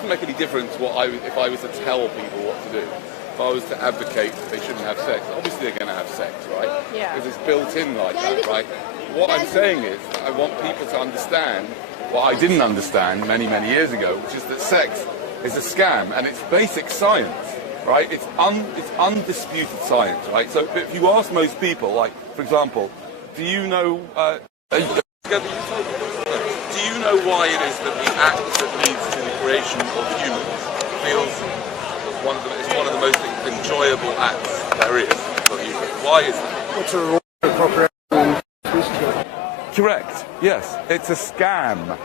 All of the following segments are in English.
doesn't make any difference if I was to tell people what to do. If I was to advocate that they shouldn't have sex, obviously they're going to have sex, right? Yeah. Because it's built in like that, right? What I'm saying is, I want people to understand what I didn't understand many, many years ago, which is that sex is a scam, and it's basic science, right? It's undisputed science, right? So if you ask most people, like, for example, do you know why it is that the act that leads to the creation of humans feels one of the most enjoyable acts there is for humans? Why is that? What's a reward for Correct. Yes, it's a scam.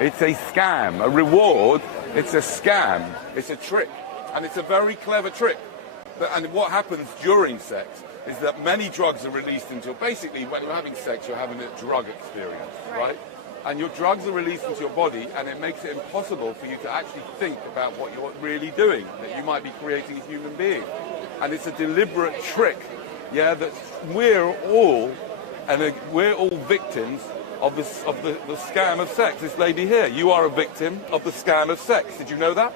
It's a scam. A reward. It's a scam. It's a trick, and it's a very clever trick. And what happens during sex is that many drugs are released into. Basically, when you're having sex, you're having a drug experience, right? And your drugs are released into your body, and it makes it impossible for you to actually think about what you're really doing, that you might be creating a human being. And it's a deliberate trick, yeah, that we're all victims of the scam of sex. This lady here, you are a victim of the scam of sex. Did you know that?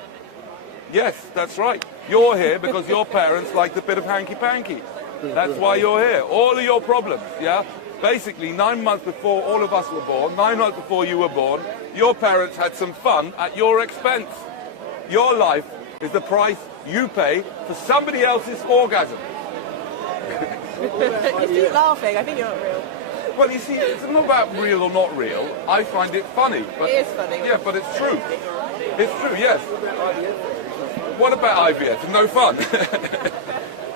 Yes, that's right. You're here because your parents liked a bit of hanky-panky. That's why you're here. All of your problems, yeah? Basically, 9 months before all of us were born, 9 months before you were born, your parents had some fun at your expense. Your life is the price you pay for somebody else's orgasm. You keep laughing. I think you're not real. Well, you see, it's not about real or not real. I find it funny. But, it is funny. Yeah, but it's true. It's true, yes. What about IVF? It's no fun.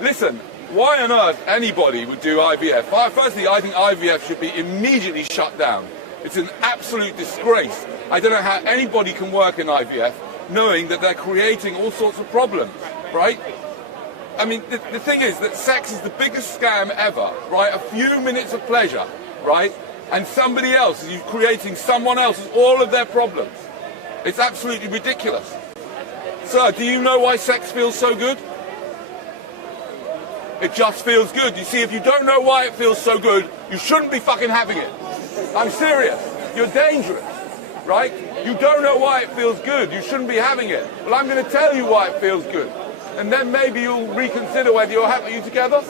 Listen, why on earth anybody would do IVF? Firstly, I think IVF should be immediately shut down. It's an absolute disgrace. I don't know how anybody can work in IVF knowing that they're creating all sorts of problems, right? I mean, the thing is that sex is the biggest scam ever, right? A few minutes of pleasure, right? And somebody else is creating someone else's all of their problems. It's absolutely ridiculous. Sir, do you know why sex feels so good? It just feels good. You see, if you don't know why it feels so good, you shouldn't be fucking having it. I'm serious. You're dangerous, right? You don't know why it feels good. You shouldn't be having it. Well, I'm going to tell you why it feels good. And then maybe you'll reconsider whether you're happy. Are you together?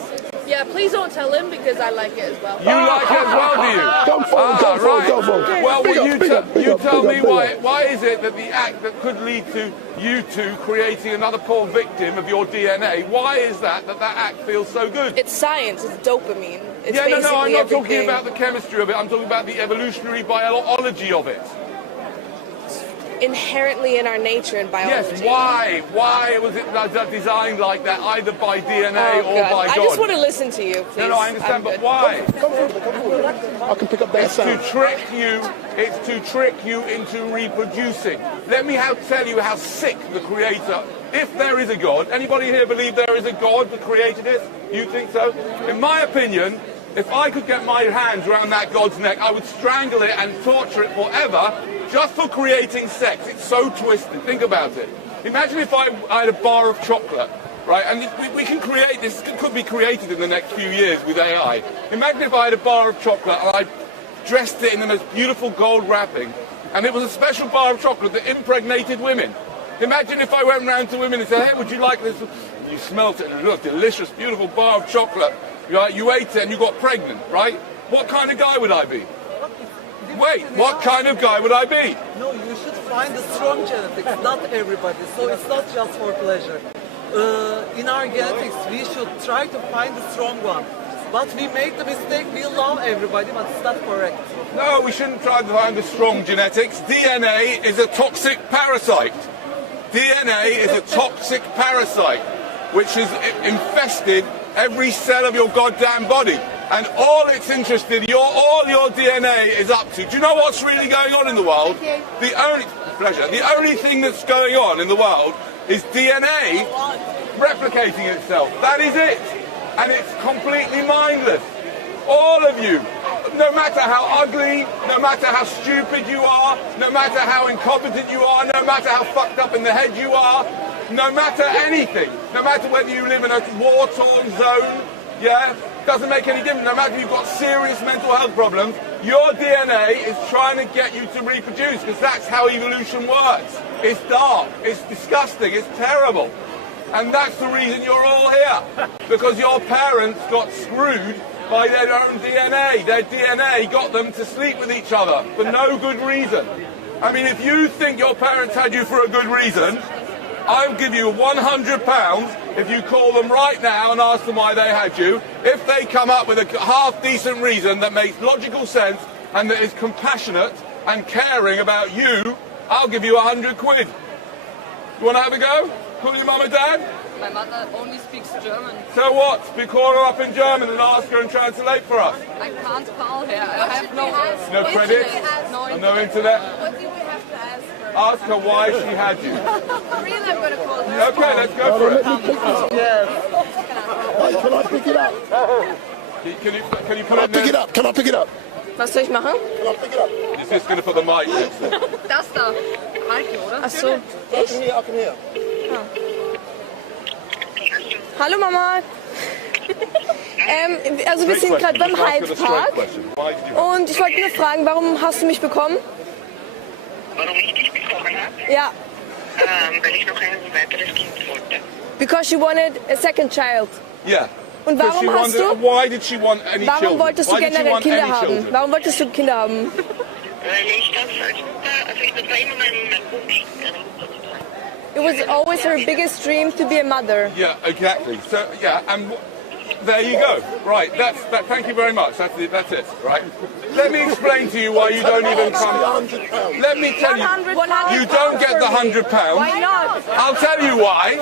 Yeah, please don't tell him because I like it as well. You like it as well, do you? Go for it. Well, you tell me why is it that the act that could lead to you two creating another poor victim of your DNA, why is that act feels so good? It's science, it's dopamine. It's yeah, no, I'm not everything. talking about the chemistry of it, I'm talking about the evolutionary biology of it. Inherently in our nature and biology. Yes, why? Why was it designed like that, either by DNA or by God? I just want to listen to you, please. No, I understand, but why? Come forward. I can pick up that sound. It's to trick you into reproducing. Let me tell you how sick the Creator, if there is a God, anybody here believe there is a God that created it? You think so? In my opinion, if I could get my hands around that God's neck, I would strangle it and torture it forever just for creating sex. It's so twisted. Think about it. Imagine if I had a bar of chocolate, right? And we can create this, could be created in the next few years with AI. Imagine if I had a bar of chocolate and I dressed it in the most beautiful gold wrapping, and it was a special bar of chocolate that impregnated women. Imagine if I went round to women and said, hey, would you like this? You smelt it and it looked delicious, beautiful bar of chocolate. Right? You ate it and you got pregnant, right? What kind of guy would I be? Wait, what kind of guy would I be? No, you should find the strong genetics, not everybody. So it's not just for pleasure. In our genetics, we should try to find the strong one. But we make the mistake, we love everybody, but it's not correct. No, we shouldn't try to find the strong genetics. DNA is a toxic parasite. DNA is a toxic parasite, which is infested every cell of your goddamn body. And all it's interested, all your DNA is up to. Do you know what's really going on in the world? The only thing that's going on in the world is DNA replicating itself. That is it. And it's completely mindless. All of you, no matter how ugly, no matter how stupid you are, no matter how incompetent you are, no matter how fucked up in the head you are, no matter anything, no matter whether you live in a war-torn zone, yeah, Doesn't make any difference. No matter if you've got serious mental health problems, your DNA is trying to get you to reproduce because that's how evolution works. It's dark, it's disgusting, it's terrible. And that's the reason you're all here. Because your parents got screwed by their own DNA. Their DNA got them to sleep with each other for no good reason. I mean, if you think your parents had you for a good reason, I'll give you £100 if you call them right now and ask them why they had you. If they come up with a half-decent reason that makes logical sense and that is compassionate and caring about you, I'll give you £100. You want to have a go? Call your mum and dad? My mother only speaks German. So what? We call her up in German and ask her and translate for us. I can't call her. I have no credit? No internet? What do we have to ask her? Ask her why she had you. Really, I'm going to call her. Okay, let's go for it. Can I pick it up? Can you put it in Pick it there? up. Can I pick it up? Was soll ich machen? Can I pick it up? Is this going to put the mic next to it? Das da. Heike, oder? Ach so. I can hear. Hallo Mama. Also wir sind gerade beim Hyde Park und ich wollte nur fragen, warum hast du mich bekommen? Warum ich dich bekommen habe? Ja. Weil ich noch ein weiteres Kind wollte. Because you wanted a second child. Yeah. Und Because she warum hast wanted- du? Why did she want any Warum children? wolltest du Why did she generell want Kinder any haben? children? Warum wolltest du Kinder haben? Weil ich das als Mutter, also das war immer mein Wunsch, eine Mutter zu sein. It was always her biggest dream to be a mother. Yeah, exactly. So yeah, and there you go. Right, thank you very much. That's it. Right. Let me explain to you why you don't even come. Let me tell you, you don't get the £100. Why not? I'll tell you why.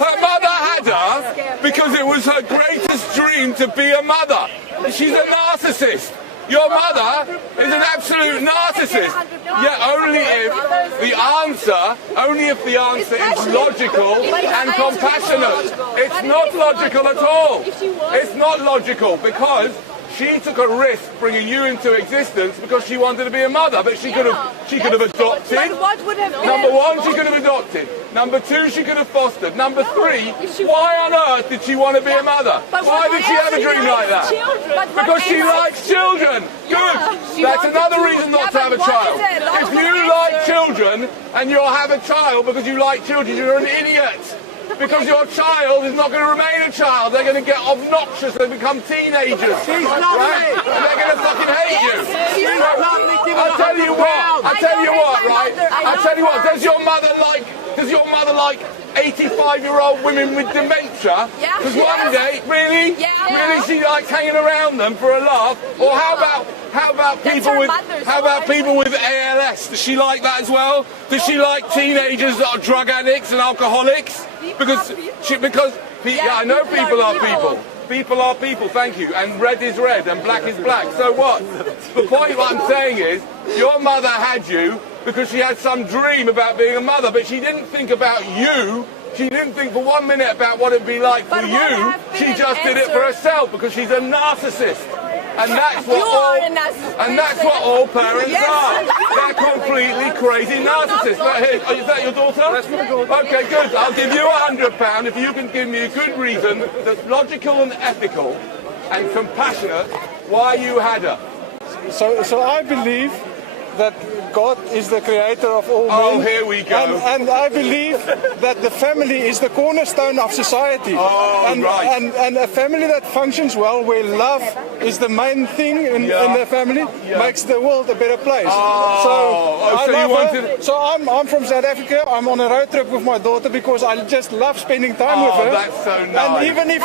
Her mother had her because it was her greatest dream to be a mother. She's a narcissist. Your mother is an absolute narcissist. Yeah, only if the answer is logical and compassionate. It's not logical at all. It's not logical because she took a risk bringing you into existence because she wanted to be a mother, but she could have adopted. But what would have been? Number one, she could have adopted. Number two, she could have fostered. Number three, why on earth did she want to be a mother? Why did she have a dream like that? Because she likes children. Good. That's another reason not to have a child. If you like children and you'll have a child because you like children, you're an idiot. Because your child is not going to remain a child. They're going to get obnoxious. They become teenagers. Right? And they're going to fucking hate you. I'll tell you what. Right? I'll tell you what. Does your mother like 85-year-old women with dementia? Because one day, really, she likes hanging around them for a laugh. Or how about people with ALS? Does she like that as well? Does she like teenagers that are drug addicts and alcoholics? Because I know people are people. People are people, thank you. And red is red and black is black. So what? The point what I'm saying is, your mother had you because she had some dream about being a mother, but she didn't think about you. She didn't think for 1 minute about what it'd be like for you. She just did it for herself because she's a narcissist. And that's what all parents are. They're completely crazy narcissists. Right here, is that your daughter? That's my daughter. Okay, good. I'll give you £100 if you can give me a good reason that's logical and ethical and compassionate why you had her. So I believe that God is the creator of all men. Oh, here we go. And I believe that the family is the cornerstone of society. Oh, right. And a family that functions well, where love is the main thing in the family, makes the world a better place. So I'm from South Africa. I'm on a road trip with my daughter because I just love spending time with her. That's so nice. And even if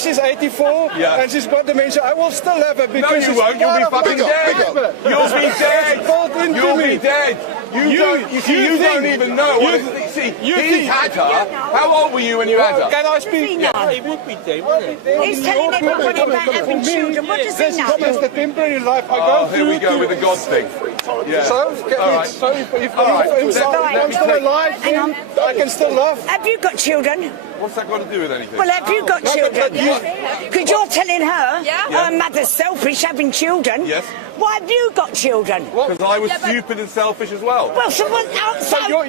she's 84, and she's got dementia, I will still have her because no, you won't. You'll be fucking dead. You'll be dead. You'll be dead. You don't even know. He had her. How old were you when you had her? Can I speak? No. He would be dead, wouldn't he? He's telling everybody about having children. What does he know? This is the temporary life I go through. Here we go with the God thing. Yeah. So if I'm still alive, I can still love. Have you got children? What's that got to do with anything? Well, have you got children? Because you're telling her her mother's selfish having children. Yes. Why have you got children? Because I was stupid and selfish as well. Well, so what?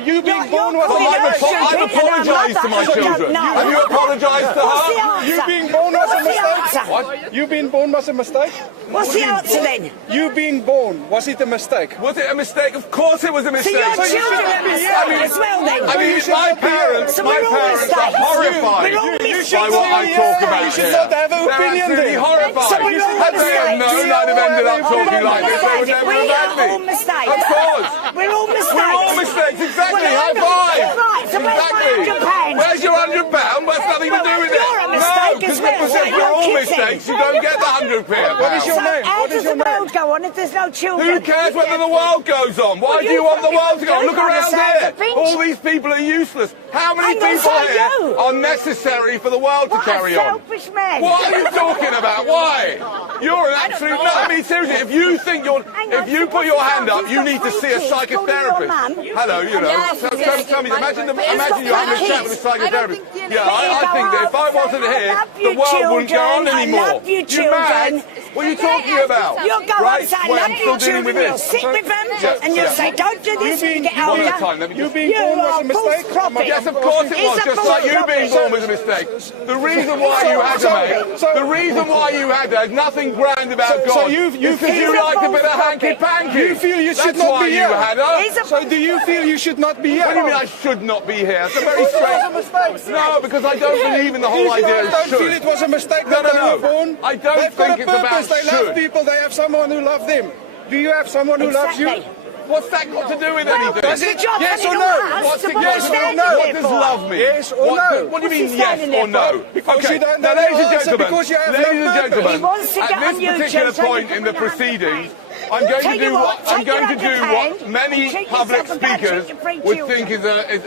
You being born was I've apologised to my children. Have you apologised to What's the her? answer? You being born was a What's the mistake. answer? What? You being born was a mistake. What's the answer then? You being born, was it a mistake? Was it a mistake? Of course it was a So mistake. your children are a mistake as well then? I mean, my parents So we're all are mistakes. horrified We're all by what I talk about You should here. not have an opinion They're absolutely then. horrified. So we're all Had they have known, I'd have ended up talking like this. They would never We have had are me. all mistakes. Of course. We're all mistakes. We're all mistakes, exactly. Well, High I'm not- five. Right, so where's my £100? Where's your £100? That's nothing to do with it. You're a mistake No, as well, because so we're you're all kidding. mistakes. You don't get the £100. What is your So name? how What is does your the name? world go on if there's no children? Who cares whether the world goes on? Why do you want the world to go on? Look around here. All these people are useless. How many And people so here you. are necessary for the world to What carry a on? selfish man. What are you talking about? Why? You're an absolute nut. I mean, seriously, if you think if you put your hand up, you need to see a psychotherapist. Hello, you know. Tell me, imagine you having a chat with a psychotherapist. Yeah, I think that if I wasn't here, the world wouldn't go on anymore. I love you, You children. mad? What are you talking about? You'll go Right? and say, I Wait, love I'm you, still dealing children. with You'll this. sit with them Yes, and you'll yes. say, don't do this when you get One at a older. time. Let me You just... being born was a You're a false mistake. prophet. Yes, of course it It's was, a just false like you being prophet. born was a mistake. The reason why you had her, mate, the reason why you had her, there's nothing grand about So God. you It's because feel- you like a bit of He's a false hanky-panky. You feel you should That's not why be you here. had her. He's a- So do you feel you should not be here? What do you mean I should not be here? It's a very strange... No, because I don't believe in the whole These idea guys of don't feel should. it was a mistake No, that no, they no. were born. I don't They've think got a it's about purpose. They love should. people. They have someone who loves them. Do you have someone who loves you? Exactly. What's that got to do with anything? Does it? Job Yes or telling no? us What's to it put yes us or down no? here What does for? love mean? Yes or no? What do you What's he mean yes standing or there no? for? Because Okay, you don't now know ladies the and answer gentlemen, because you have no ladies and purpose. gentlemen, He wants to at get this on YouTube, particular so you point can in the put your proceedings, £100. I'm going to Tell you do what, I'm take going to your do £100 what many treat public yourself about speakers treating free would children. think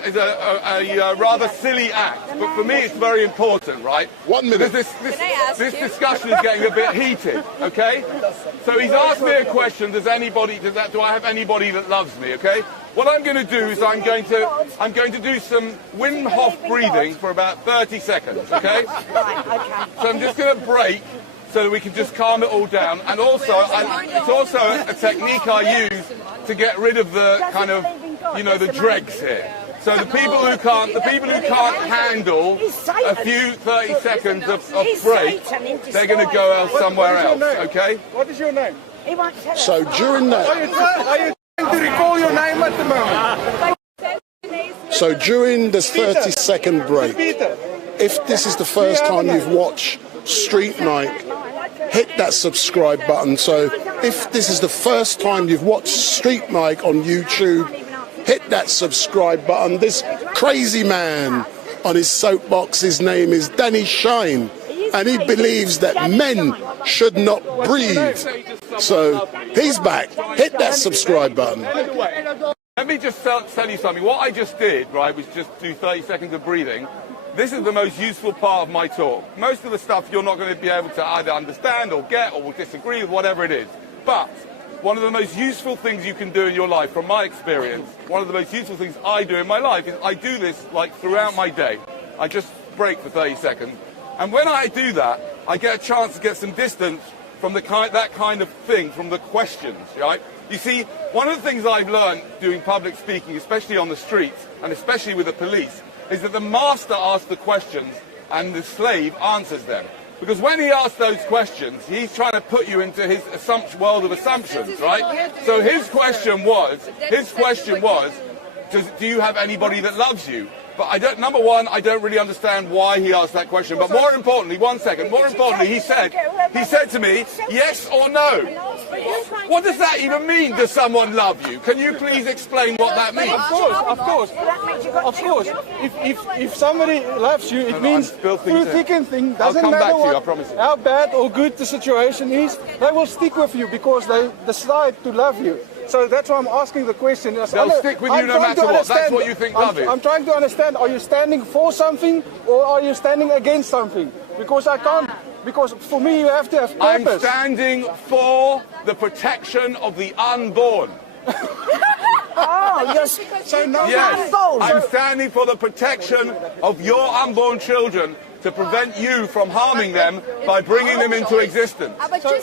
is a rather silly act, but for me it's very important, right? 1 minute. Because Can I ask this you? discussion is getting a bit heated, okay? So he's asked me a question, do I have anybody that loves me, okay? What I'm going to do is I'm going to do some Wim Hof breathing for about 30 seconds, okay? Right, okay. So I'm just going to break so that we can just calm it all down. And also, it's also a technique I use to get rid of the kind of, you know, the dregs here. So the people who can't handle a few 30 seconds of break, they're going to go somewhere else, okay? What is your name? He won't tell us. So during that, Are you trying to recall your name at the moment? so during this 30-second break, Peter. if this is the first time you've watched Street Night, hit that subscribe button. So if this is the first time you've watched Street Night on YouTube, hit that subscribe button. This crazy man on his soapbox, his name is Danny Shine, and he believes that men should not breathe. So he's back. Hit that subscribe button. Let me just tell you something. What I just did, right, was just do 30 seconds of breathing. This is the most useful part of my talk. Most of the stuff you're not going to be able to either understand or get or disagree with, whatever it is. But one of the most useful things you can do in your life, from my experience, one of the most useful things I do in my life is I do this like throughout my day. I just break for 30 seconds. And when I do that, I get a chance to get some distance from that kind of thing, from the questions, right? You see, one of the things I've learned doing public speaking, especially on the streets, and especially with the police, is that the master asks the questions and the slave answers them. Because when he asks those questions, he's trying to put you into his world of assumptions, right? So his question was, do you have anybody that loves you? But number one, I don't really understand why he asked that question. But more importantly, he said to me, yes or no. What does that even mean? Does someone love you? Can you please explain what that means? Of course. If somebody loves you, it means through thick and thin, doesn't matter how bad or good the situation is, they will stick with you because they decide to love you. So that's why I'm asking the question. They'll stick with you no matter what. That's what you think love is. I'm trying to understand, are you standing for something or are you standing against something? Because I can't, because for me you have to have purpose. I'm standing for the protection of the unborn. Oh, you're So no, Yes, I'm standing for the protection of your unborn children to prevent you from harming them by bringing them into existence.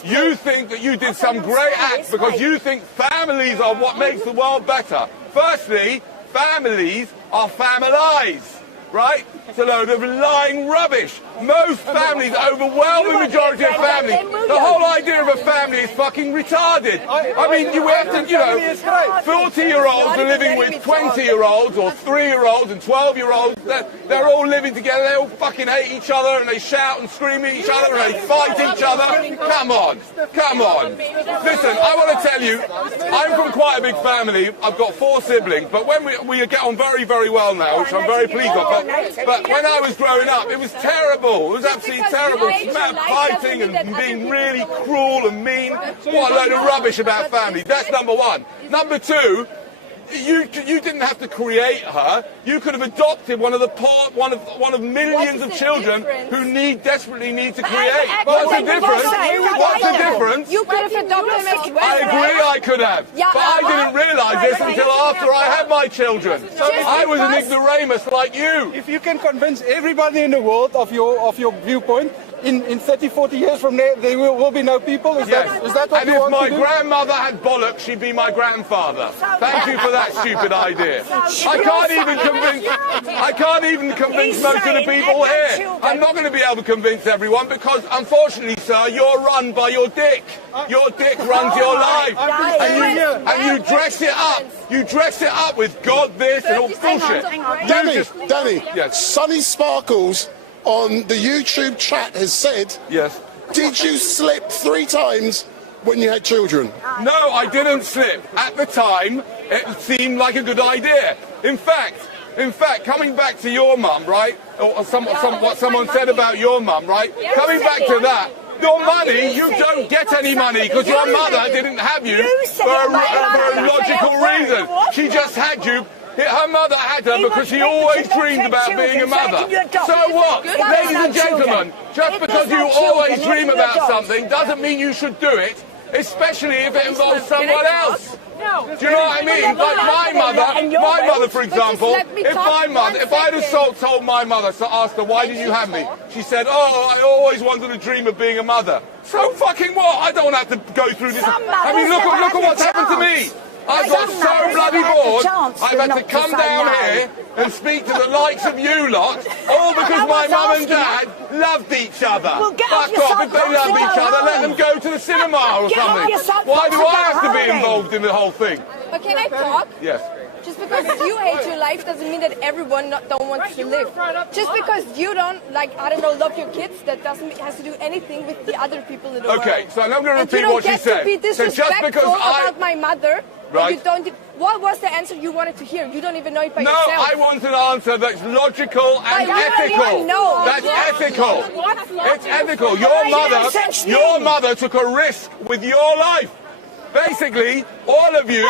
You think that you did some great act because you think families are what makes the world better. Firstly, families are families, right? It's a load of lying rubbish. Most families, overwhelming majority of families, the whole idea of a family is fucking retarded. I mean, you have to, 40-year-olds are living with 20-year-olds or 3-year-olds and 12-year-olds. They're all living together. They all fucking hate each other and they shout and scream at each other and they fight each other. Come on, come on. Listen, I want to tell you, I'm from quite a big family. I've got 4 siblings, but when we get on very, very well now, which I'm very pleased of. But when I was growing up, it was terrible. It was absolutely terrible. Fighting and being really cruel and mean. What a load of rubbish about families. That's number one. Number two, you didn't have to create her. You could have adopted one of millions of children who desperately need to create. What's the difference? What's the difference? You could have adopted him. I agree I could have. But I didn't realise this until after I had my children. I was an ignoramus like you. If you can convince everybody in the world of your viewpoint, in 30, 40 years from there will be no people? Is that what you want to do? And if my grandmother had bollocks, she'd be my grandfather. Thank you for that stupid idea. I can't even convince most of the people here. I'm not going to be able to convince everyone because, unfortunately, sir, you're run by your dick. Your dick runs your life. And you dress it up. You dress it up with God this and all bullshit. Danny, yes. Sonny Sparkles on the YouTube chat has said, yes. Did you slip 3 times when you had children? No, I didn't slip. At the time, it seemed like a good idea. In fact, coming back to your mum, right? Or what someone said about your mum, right? Coming back to that, your money, you don't get any money because your mother didn't have you for a logical reason. She just had you. Her mother had her because she always dreamed about being a mother. So what? Ladies and gentlemen, just because you always dream about something doesn't mean you should do it, especially if it involves someone else. Do you know what I mean? Like my mother, for example, if I had told my mother, so asked her, why did you have me? She said, oh, I always wanted to dream of being a mother. So fucking what? I don't have to go through this. I mean, look at what's happened to me. I got so bloody bored, I've had to come down here and speak to the likes of you lot, all because my mum and dad loved each other. Fuck off, if they love each other, let them go to the cinema or something. Why do I have to be involved in the whole thing? But can I talk? Yes. Just because you hate your life doesn't mean that everyone don't want to live. Just because you don't, love your kids, that has to do anything with the other people in the world. Okay, so I'm going to repeat what she said. You don't get to be disrespectful about my mother. Right. You don't. What was the answer you wanted to hear? You don't even know it by yourself. No, I want an answer that's logical and ethical. No. That's ethical. It's ethical. Your mother took a risk with your life. Basically, all of you,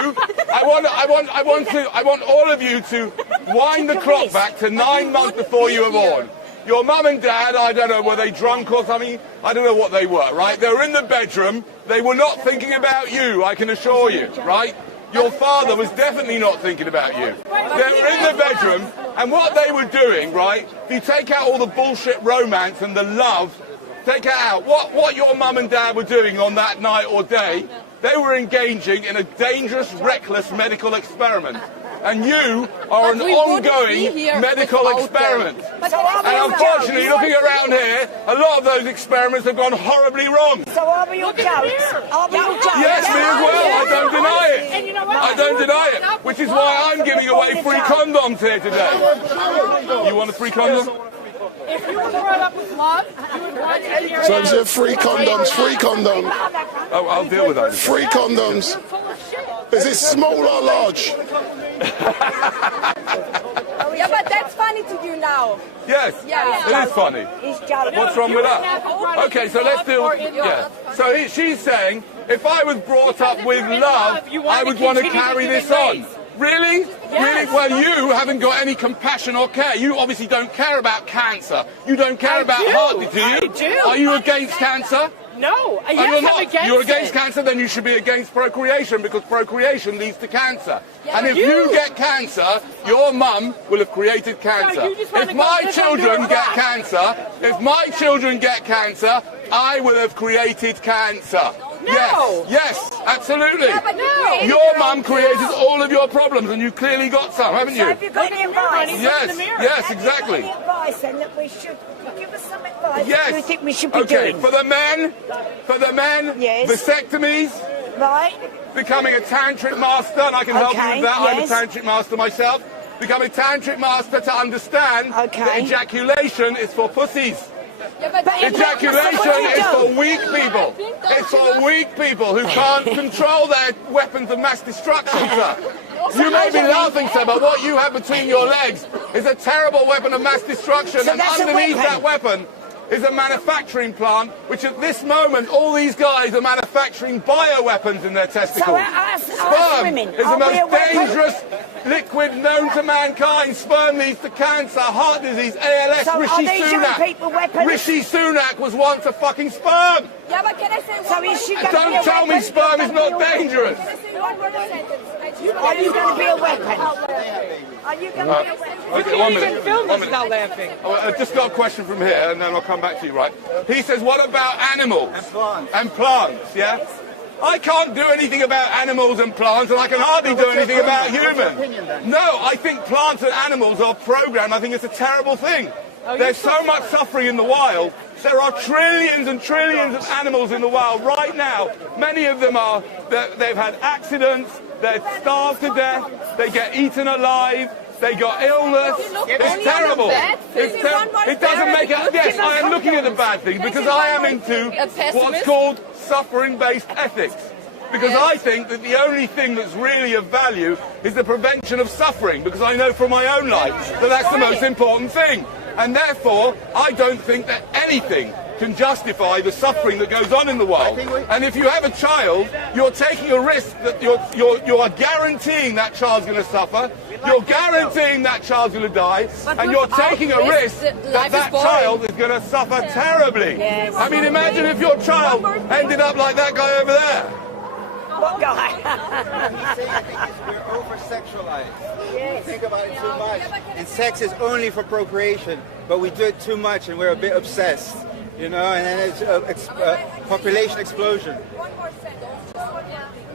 I want all of you to wind the clock back to 9 months before you were born. Your mum and dad, I don't know, were they drunk or something? I don't know what they were, right? They were in the bedroom. They were not thinking about you, I can assure you, right? Your father was definitely not thinking about you. They were in the bedroom, and what they were doing, right? If you take out all the bullshit romance and the love, take it out. What your mum and dad were doing on that night or day, they were engaging in a dangerous, reckless medical experiment. And you are an ongoing medical experiment. And unfortunately, looking around here, a lot of those experiments have gone horribly wrong. So are we your jokes? Yes, me as well. I don't deny it. I don't deny it. Which is why I'm giving away free condoms here today. You want a free condom? If you were brought up with love, you would want to hear. So is it free condoms, free condom? Oh, I'll deal with that. Free condoms. Is it small or large? Yeah, but that's funny to you now. Yes, it is funny. What's wrong with that? Okay, so let's deal. Yeah. So she's saying, if I was brought up with love, I would want to carry this on. Really? Really? Well, you haven't got any compassion or care. You obviously don't care about cancer. You don't care about heart disease, do you? Are you against cancer? No, And yes, you're I'm not. against You're against it. cancer, then you should be against procreation because procreation leads to cancer. Yeah, and if you get cancer, your mum will have created cancer. you just wanna If go my live children under a get rock. cancer, if my children get cancer, I will have created cancer. No. Yes, absolutely. Yeah, but no. Your mum created all of your problems, and you clearly got some, haven't So you? have you got any advice? Yes, yes, exactly. Any advice then that we should give us some advice? Yes. What do you think we should be Okay, doing? for the men, Yes. vasectomies, Right? becoming a tantric master, and I can help you Okay, with that. I'm a yes. tantric master myself. Become a tantric master to understand Okay. that ejaculation is for pussies. Yeah, but Ejaculation is for weak people. don't It's for weak people who can't control their weapons of mass destruction, sir. You may be laughing, sir, but what you have between your legs is a terrible weapon of mass destruction, So and that's a underneath weapon. that weapon is a manufacturing plant, which at this moment, all these guys are manufacturing bioweapons in their testicles. So us Sperm women, is the are we a most weapon? dangerous liquid known to mankind. Sperm leads to cancer, heart disease, ALS. So are Rishi these young Sunak. people weapons? Rishi Sunak was once a fucking sperm. Yeah, but can I say So one is she more gonna be Don't a tell me weapon? sperm is not dangerous. Can I say one more sentence? Are you going to be a weapon? Are you going to be a weapon? Okay, 1 minute. Even film 1 us minute. without laughing. Oh, I just got a question from here, and then I'll come back to you, right? He says, what about animals? And plants. And plants, yeah? I can't do anything about animals and plants, and I can hardly do anything about humans. No, I think plants and animals are programmed. I think it's a terrible thing. There's so much suffering in the wild. There are trillions and trillions of animals in the wild right now. Many of them are, they've had accidents, they're starved to death, they get eaten alive, they got illness. It's terrible. It doesn't make it. Yes, I am looking at the bad things because I am into what's called suffering-based ethics. Because I think that the only thing that's really of value is the prevention of suffering, because I know from my own life that that's the most important thing. And therefore, I don't think that anything can justify the suffering that goes on in the world. And if you have a child, you're taking a risk that you are guaranteeing that child's going to suffer, you're guaranteeing that child's going to die, and you're taking a risk that that child is going to suffer terribly. I mean, imagine if your child ended up like that guy over there. What guy? We're over-sexualized. We think about it too much. And sex is only for procreation, but we do it too much and we're a bit obsessed. You know, and then it's population explosion. One more sentence.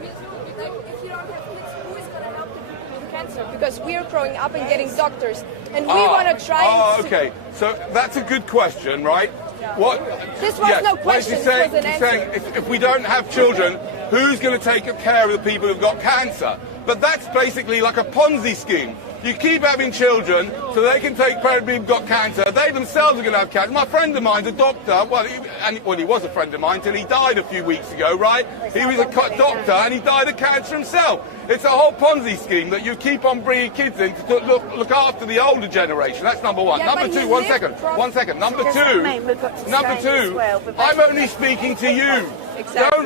If you don't have kids, who is going to help you with cancer? Because we are growing up and getting doctors, and we want to try. Oh, okay. So that's a good question, right? What? This was no question. He's This was an answer. saying if we don't have children, who's going to take care of the people who've got cancer? But that's basically like a Ponzi scheme. You keep having children so they can take care of people who've got cancer. They themselves are going to have cancer. My friend of mine's a doctor. Well, he was a friend of mine until he died a few weeks ago, right? He was a doctor and he died of cancer himself. It's a whole Ponzi scheme that you keep on bringing kids in to look after the older generation. That's number one. Yeah, Number but two, you one live second. from- One second. Number Does that mean we've two. got to Number stay as two. well, but I'm that's- only speaking to you. Exactly.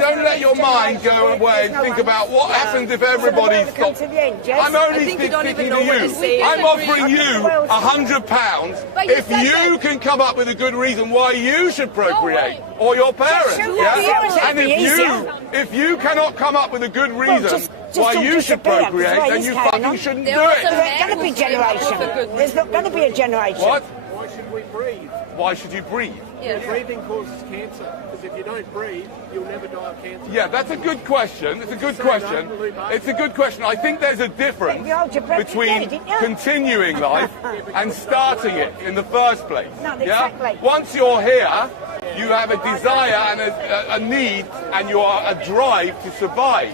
Don't let your mind go away and think about what happens if everybody stops. I'm only think you don't speaking even to know what to you. say. I'm We offering disagree. you £100 But you if said you that- can come up with a good reason why you should procreate, or your parents. Just Yeah? And be easier. if you cannot come up with a good reason just why don't you should disappear, procreate, because then he's you carrying fucking on. shouldn't There do was it. a There's going to be generation. There's not going to be a generation. What? Why should we breathe? Why should you breathe? Yes. Breathing causes cancer, because if you don't breathe, you'll never die of cancer. Yeah, that's a good question. It's a good question. It's a good question. I think there's a difference You hold your breath between today, didn't you? continuing life and starting it in the first place. No, Yeah? exactly. Once you're here, you have a desire and a need and you are a drive to survive,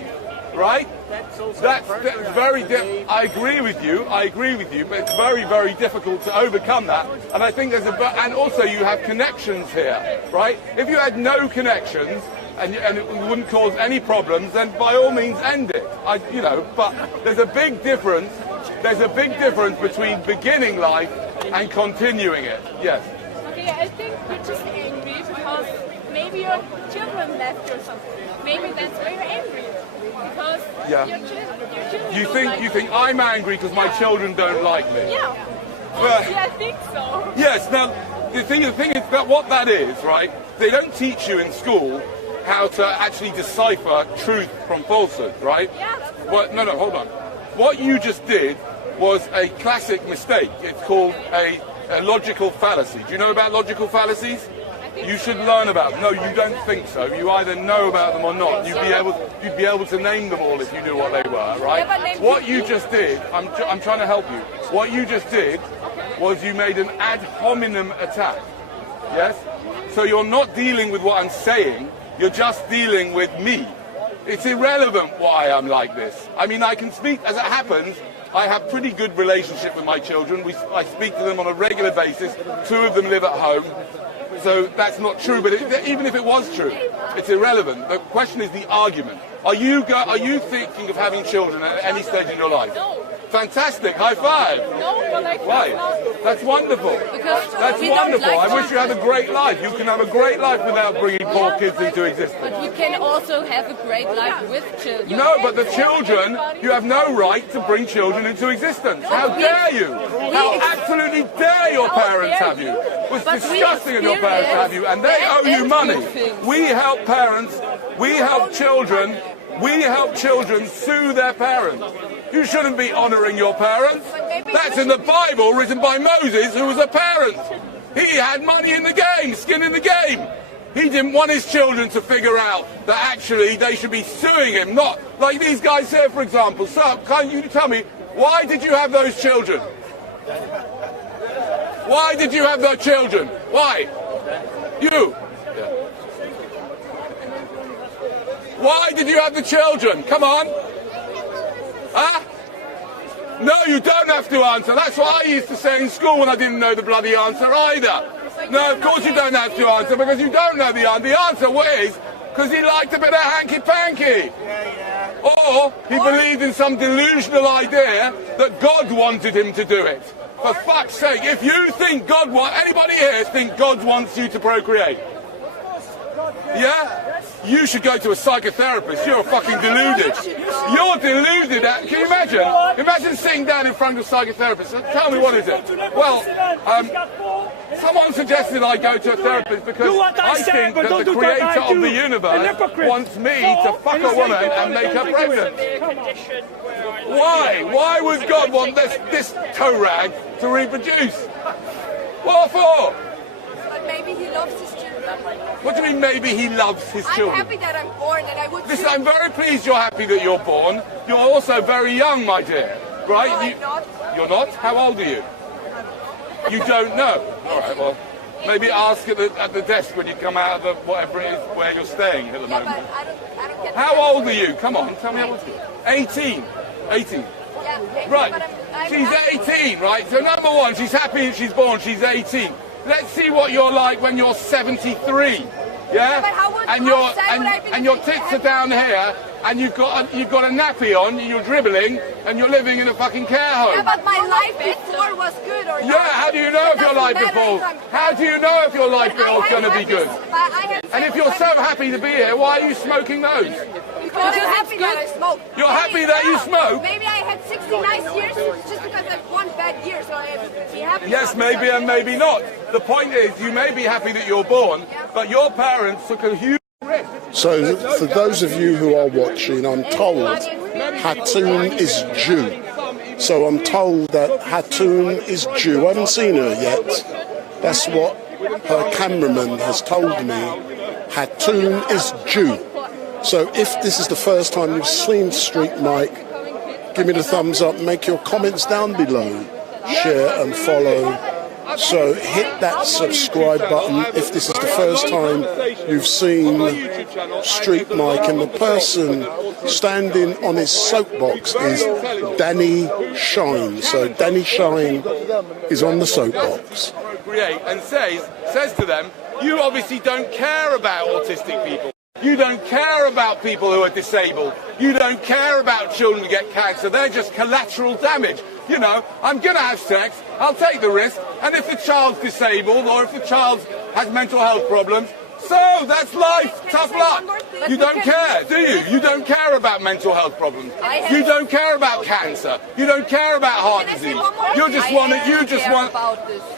right? That's very difficult. I agree with you, but it's very, very difficult to overcome that. And I think and also you have connections here, right? If you had no connections and it wouldn't cause any problems, then by all means end it. But there's a big difference. There's a big difference between beginning life and continuing it. Yes. Okay, I think you're just angry because maybe your children left you or something. Maybe that's why you're angry. Because your children You don't think like you think I'm angry because my children don't like me? Yeah. Well, Yeah, I think so. yes. Now, the thing is that what that is, right? They don't teach you in school how to actually decipher truth from falsehood, right? Well, no, hold on. What you just did was a classic mistake. It's called a logical fallacy. Do you know about logical fallacies? You should learn about them. No, you don't think so. You either know about them or not. You'd be able to name them all if you knew what they were, right? What you just did, I'm trying to help you. What you just did was you made an ad hominem attack. Yes? So you're not dealing with what I'm saying. You're just dealing with me. It's irrelevant why I'm like this. I mean, I can speak, as it happens, I have pretty good relationship with my children. I speak to them on a regular basis. 2 of them live at home. So that's not true, but even if it was true, it's irrelevant. The question is the argument. Are you thinking of having children at any stage in your life? No. Fantastic. High five. No, but why? That's wonderful. That's wonderful. I wish you had a great life. You can have a great life without bringing poor kids into existence. But you can also have a great life with children. No, but the children, you have no right to bring children into existence. How dare you? How absolutely dare your parents have you? It's disgusting of your parents have you, and they owe you money. We help parents, we help children sue their parents. You shouldn't be honouring your parents. That's in the Bible, written by Moses, who was a parent. He had money in the game, skin in the game. He didn't want his children to figure out that actually they should be suing him, not like these guys here, for example. So, can you tell me, why did you have those children? Why did you have those children? Why? You. Why did you have the children? Come on. Huh? No, you don't have to answer. That's what I used to say in school when I didn't know the bloody answer either. No, of course you don't have to answer because you don't know the answer. The answer is because he liked a bit of hanky-panky. Or he believed in some delusional idea that God wanted him to do it. For fuck's sake, if you think anybody here think God wants you to procreate? Yeah? You should go to a psychotherapist. You're fucking deluded. You're deluded. Can you imagine? Imagine sitting down in front of a psychotherapist. Tell me, what is it? Well, someone suggested I go to a therapist because I think that the creator of the universe wants me to fuck a woman and make her pregnant. Why? Why would God want this toe rag to reproduce? What for? But maybe he loves his children. What do you mean maybe he loves his children? I'm happy that I'm born and I would... Listen, I'm very pleased you're happy that you're born. You're also very young, my dear. Right? No, I'm not. You're not? How old are you? You don't know? All right, well, maybe ask at the desk when you come out of the, whatever it is where you're staying at the moment. But I don't get... How old are you? Come on, tell me how old are you? 18. 18. Yeah, 18, right. I'm she's 18, right? So number one, she's happy she's born, she's 18. Let's see what you're like when you're 73. Yeah? And your tits are down here, and you've got a nappy on, and you're dribbling, and you're living in a fucking care home. Yeah, but my life before was good or not. Yeah, how do you know if your life before? How do you know if your life before is going to be good? And if you're so happy to be here, why are you smoking those? Because I'm happy that I smoke. You're happy that you smoke? Maybe I had 60 nice years just because I had one bad year, so I have to be happy. Yes, maybe and maybe not. The point is, you may be happy that you're born, but your parents took a huge risk. So, for those of you who are watching, I'm told Hatun is Jew. So I'm told that Hatun is Jew. I haven't seen her yet. That's what her cameraman has told me. Hatun is Jew. So if this is the first time you've seen Street Mike, give me the thumbs up, make your comments down below, share and follow. So hit that subscribe button if this is the first time you've seen Street Mike, and the person standing on his soapbox is Danny Shine. So Danny Shine is on the soapbox. And says to them, you obviously don't care about autistic people. You don't care about people who are disabled. You don't care about children who get cancer. They're just collateral damage. You know, I'm going to have sex, I'll take the risk, and if the child's disabled or if the child has mental health problems, So, that's life. Tough luck. You don't care, do you? You don't care about mental health problems. You don't care about cancer. You don't care about heart disease. You just want it. You just want.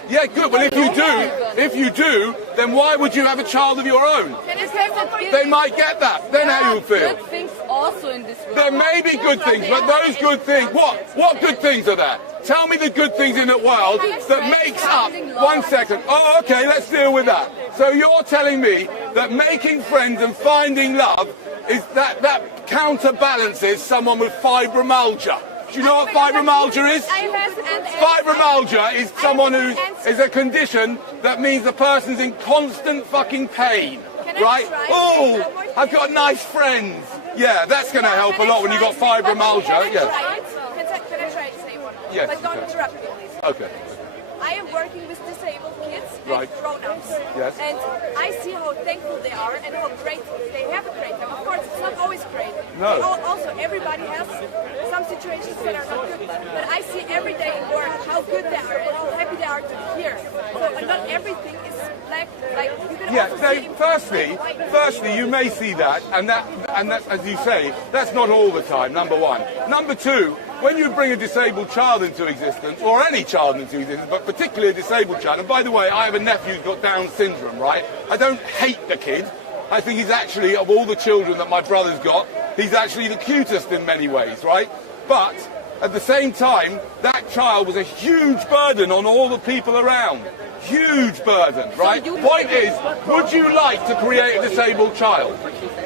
Yeah, good. Well, if you do, then why would you have a child of your own? They might get that. Then how you feel? Good things also in this world. There may be good things, but those good things. What good things are there? Tell me the good things in the world that makes up. 1 second. Oh, okay. Let's deal with that. So you're telling me that making friends and finding love is that counterbalances someone with fibromyalgia. Do you know what fibromyalgia is? Fibromyalgia is someone who is a condition that means the person's in constant fucking pain. Right? Oh, I've got nice friends. Yeah, that's going to help a lot when you've got fibromyalgia. Yeah. Can I try to say one? Yes. But don't interrupt me, please. Okay. I am working with disabled kids Right. and grown-ups. Yes. And I see how thankful they are and how great they have a great time. Of course, it's not always great. No. Also, everybody has some situations that are not good. But I see every day in work how good they are and how happy they are to be here. So not everything is like you can also see. Firstly, you may see that, and that, as you say, that's not all the time. Number one. Number two. When you bring a disabled child into existence, or any child into existence, but particularly a disabled child, and by the way, I have a nephew who's got Down syndrome, right? I don't hate the kid. I think he's actually, of all the children that my brother's got, he's actually the cutest in many ways, right? But at the same time, that child was a huge burden on all the people around. Huge burden, right? Point is, would you like to create a disabled child?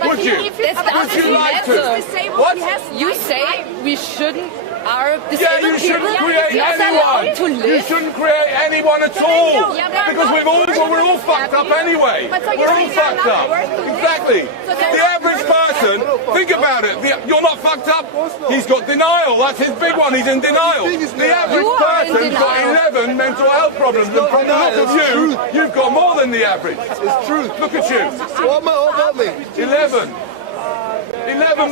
Would you? Would you like to? What? You say we shouldn't. Yeah, you shouldn't create anyone. You shouldn't create anyone at all. Because we're all fucked up anyway. We're all fucked up. Exactly. The average person, think about it. You're not fucked up. He's got denial. That's his big one. He's in denial. The average person's got 11 mental health problems. And from the look of you, you've got more than the average. It's true. Look at you. What about me? 11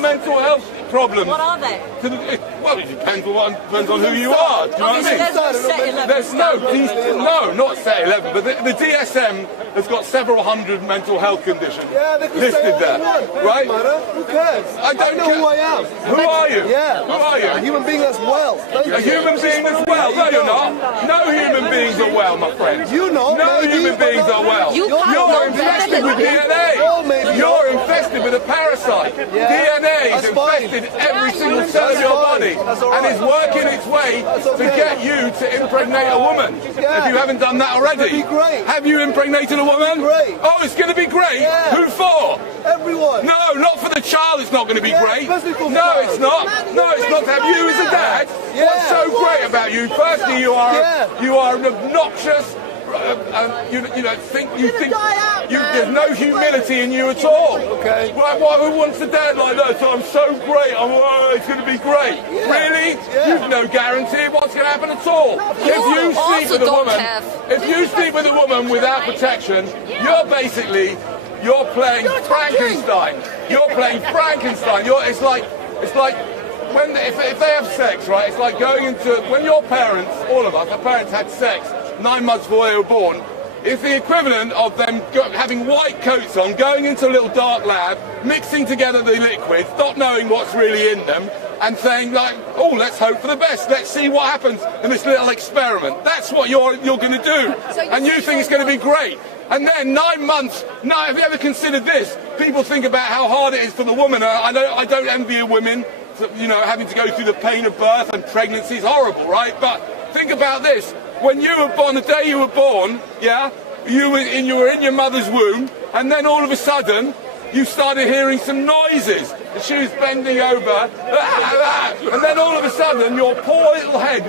mental health problems. What are they? Well, it depends on who you are. Do you know what I mean? There's no, not set 11, but the DSM has got several hundred mental health conditions listed there, right? Who cares? I don't know who I am. Who are you? Yeah. Who are you? A human being as well. A human being as well? No, you're not. No human beings are well, my friend. You know. No human beings are well. You're infested with DNA. You're infested with a parasite. DNA is infested every single cell of your body, and it's working its way to get you to impregnate a woman. If you haven't done that already, have you impregnated a woman? Oh, it's going to be great. Who for? Everyone. No, not for the child. It's not going to be great. No, it's not. No, it's not to have you as a dad. What's so great about you? Firstly, you are an obnoxious. There's no humility in you at all. Okay. Who wants a dad like that? So I'm so great. It's going to be great. Yeah. Really? Yeah. You've no guarantee of what's going to happen at all. If you sleep with a woman without protection, you're playing Frankenstein. You're playing Frankenstein. It's like when if they have sex, right? It's like going into when your parents, all of us, our parents had sex 9 months before they were born. It's the equivalent of them having white coats on, going into a little dark lab, mixing together the liquids, not knowing what's really in them, and saying like, oh, let's hope for the best. Let's see what happens in this little experiment. That's what you're going to do. And you think it's going to be great. And then 9 months, have you ever considered this? People think about how hard it is for the woman. I don't envy women, having to go through the pain of birth and pregnancy is horrible, right? But think about this. When you were born, the day you were born, you were in your mother's womb, and then all of a sudden, you started hearing some noises. And she was bending over, and then all of a sudden, your poor little head,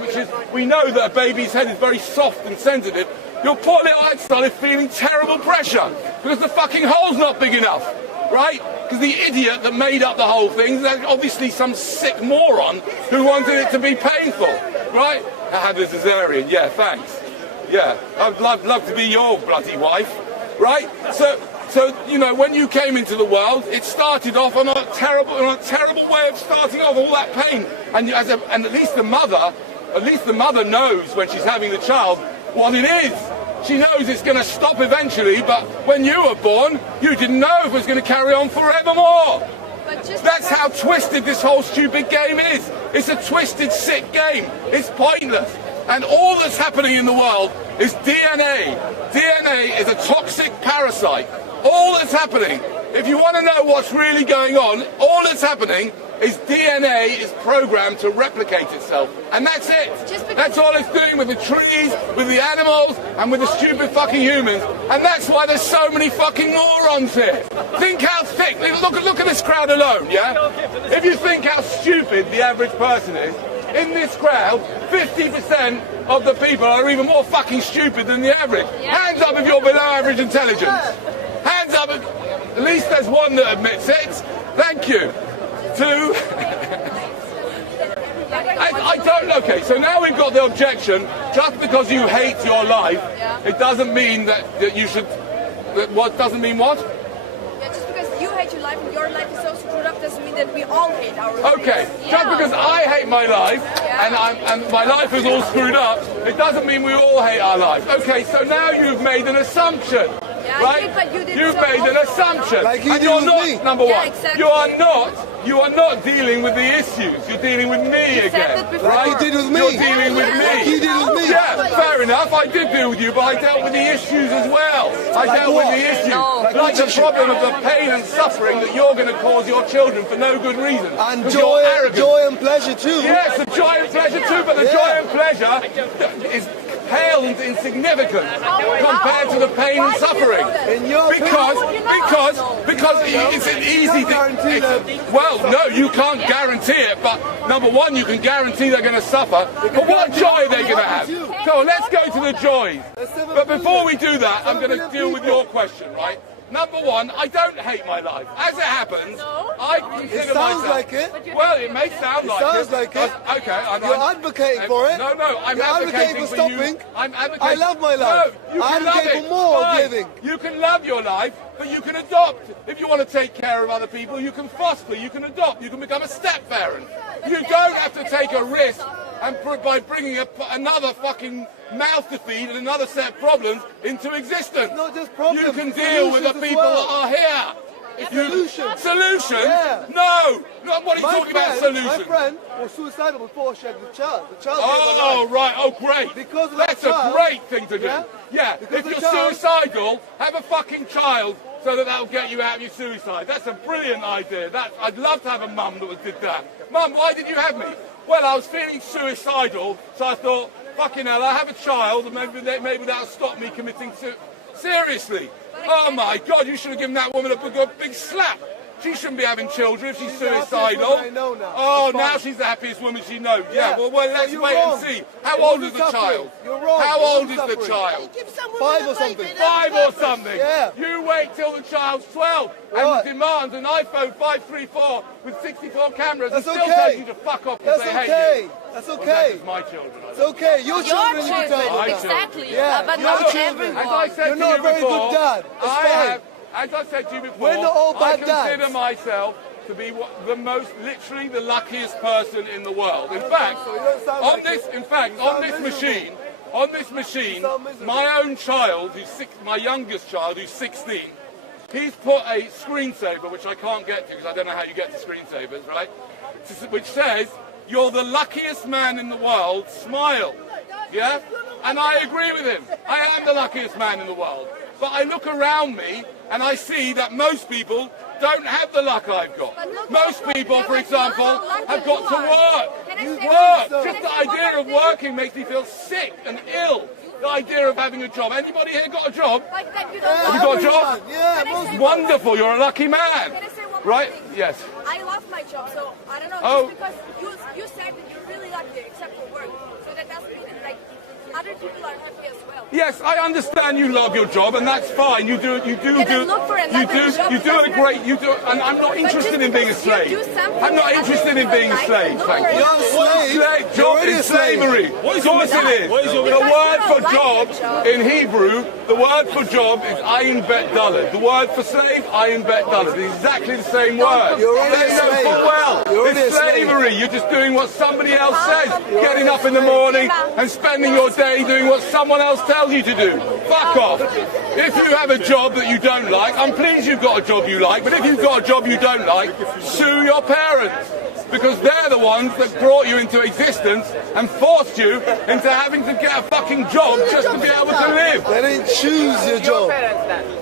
we know that a baby's head is very soft and sensitive, your poor little head started feeling terrible pressure, because the fucking hole's not big enough, right? Because the idiot that made up the whole thing, obviously some sick moron who wanted it to be painful, right? I had a cesarean, yeah, thanks. Yeah, I'd love to be your bloody wife, right? So when you came into the world, it started off on a terrible way of starting off, all that pain. And at least the mother knows when she's having the child what it is. She knows it's going to stop eventually, but when you were born, you didn't know if it was going to carry on forevermore. That's how twisted this whole stupid game is. It's a twisted, sick game. It's pointless. And all that's happening in the world is DNA. DNA is a toxic parasite. All that's happening, if you want to know what's really going on, all that's happening is DNA is programmed to replicate itself. And that's it. That's all it's doing with the trees, with the animals, and with the stupid fucking humans. And that's why there's so many fucking morons here. Think how thick, look at this crowd alone, yeah? If you think how stupid the average person is, in this crowd, 50% of the people are even more fucking stupid than the average. Hands up if you're below average intelligence. Hands up, at least there's one that admits it. Thank you. Two. I don't, okay, so now we've got the objection, just because you hate your life, it doesn't mean that you should, what doesn't mean what? Yeah, just because you hate your life and your life is so screwed up doesn't mean that we all hate our lives. Okay, just because I hate my life and my life is all screwed up, it doesn't mean we all hate our life. Okay, so now you've made an assumption. Right? You've made an assumption. Like you and did you're with not, me. number one, exactly. you are not dealing with the issues. You're dealing with me again. Like you did with me. You're dealing with me. Like you did with me. Yeah, fair enough. I did deal with you, but I dealt with the issues as well. I dealt with the issues. Like the problem of the pain and suffering that you're going to cause your children for no good reason. And joy and pleasure too. Yes, the joy and pleasure too, but the joy and pleasure is pale and insignificant compared to the pain and suffering. Because it's an easy thing. Well, no, you can't guarantee it, but number one, you can guarantee they're going to suffer. But what joy are they going to have? So let's go to the joys. But before we do that, I'm going to deal with your question, right? Number one, I don't hate my life. As it happens, I consider myself... like it. Well, it may sound like it. It sounds like it. Okay, You're advocating for it. No, I'm advocating for stopping. you. I'm advocating. I love my life. No, you can love it. For more Fine. living. You can love your life, but you can adopt. If you want to take care of other people, you can foster, you can adopt, you can become a step-parent. You don't have to take a risk and by bringing another fucking mouth to feed and another set of problems into existence. Not just problems. You can deal with the people that are here. Solutions? Yeah. No. What are you talking about solutions? My friend was suicidal before she had the child. Oh, right. Oh, great. Because of That's a great thing to do. Yeah. If you're suicidal, have a fucking child so that'll get you out of your suicide. That's a brilliant idea. I'd love to have a mum that did that. Mum, why did you have me? Well, I was feeling suicidal, so I thought, fucking hell, I have a child, and maybe that'll stop me committing suicide. Seriously. Oh my God, you should have given that woman a big slap. She shouldn't be having children if she's suicidal. Oh, now she's the happiest woman she knows. Yeah, well let's wait and see. How old is the child? You're wrong. How old is the child? 5 or something. 5 or something. Yeah. You wait till the child's 12 and demands an iPhone 534 with 64 cameras and still tells you to fuck off because they hate you. That's okay. Well, that's my children. It's okay. Your children you can tell them. Exactly. Yeah. But not everyone. As I said You're not a very good dad. It's fine. As I said to you before, We're not all bad I consider dads. myself to be literally the luckiest person in the world. In fact, on this machine, my own child, my youngest child, who's 16, he's put a screensaver, which I can't get to because I don't know how you get to screensavers, right? Which says, "You're the luckiest man in the world, smile." Yeah? And I agree with him. I am the luckiest man in the world. But I look around me and I see that most people don't have the luck I've got. Most people, for example, have got to work. Just the idea of working makes me feel sick and ill. The idea of having a job. Anybody here got a job? Have you got a job? Yeah, wonderful. You're a lucky man. Right? Yes. I lost my job, so I don't know. Just because you said that you're really lucky except for work. So that doesn't mean that other people are happy as well. Yes, I understand you love your job, and that's fine. You do a great. And I'm not interested in being a slave. I'm not interested in being a slave. Thank you. You're a slave. Job is slavery. Of course it is. The word for job in Hebrew, the word for job is ayin bet daled. The word for slave, ayin bet daled. It's exactly the same word. You're already a slave. It's slavery. You're just doing what somebody else says. Getting up in the morning and spending your day doing what someone else tells you to do. fuck off. If you have a job that you don't like, I'm pleased you've got a job you like, but if you've got a job you don't like, sue your parents. Because they're the ones that brought you into existence and forced you into having to get a fucking job just to be able to live. They didn't choose your job.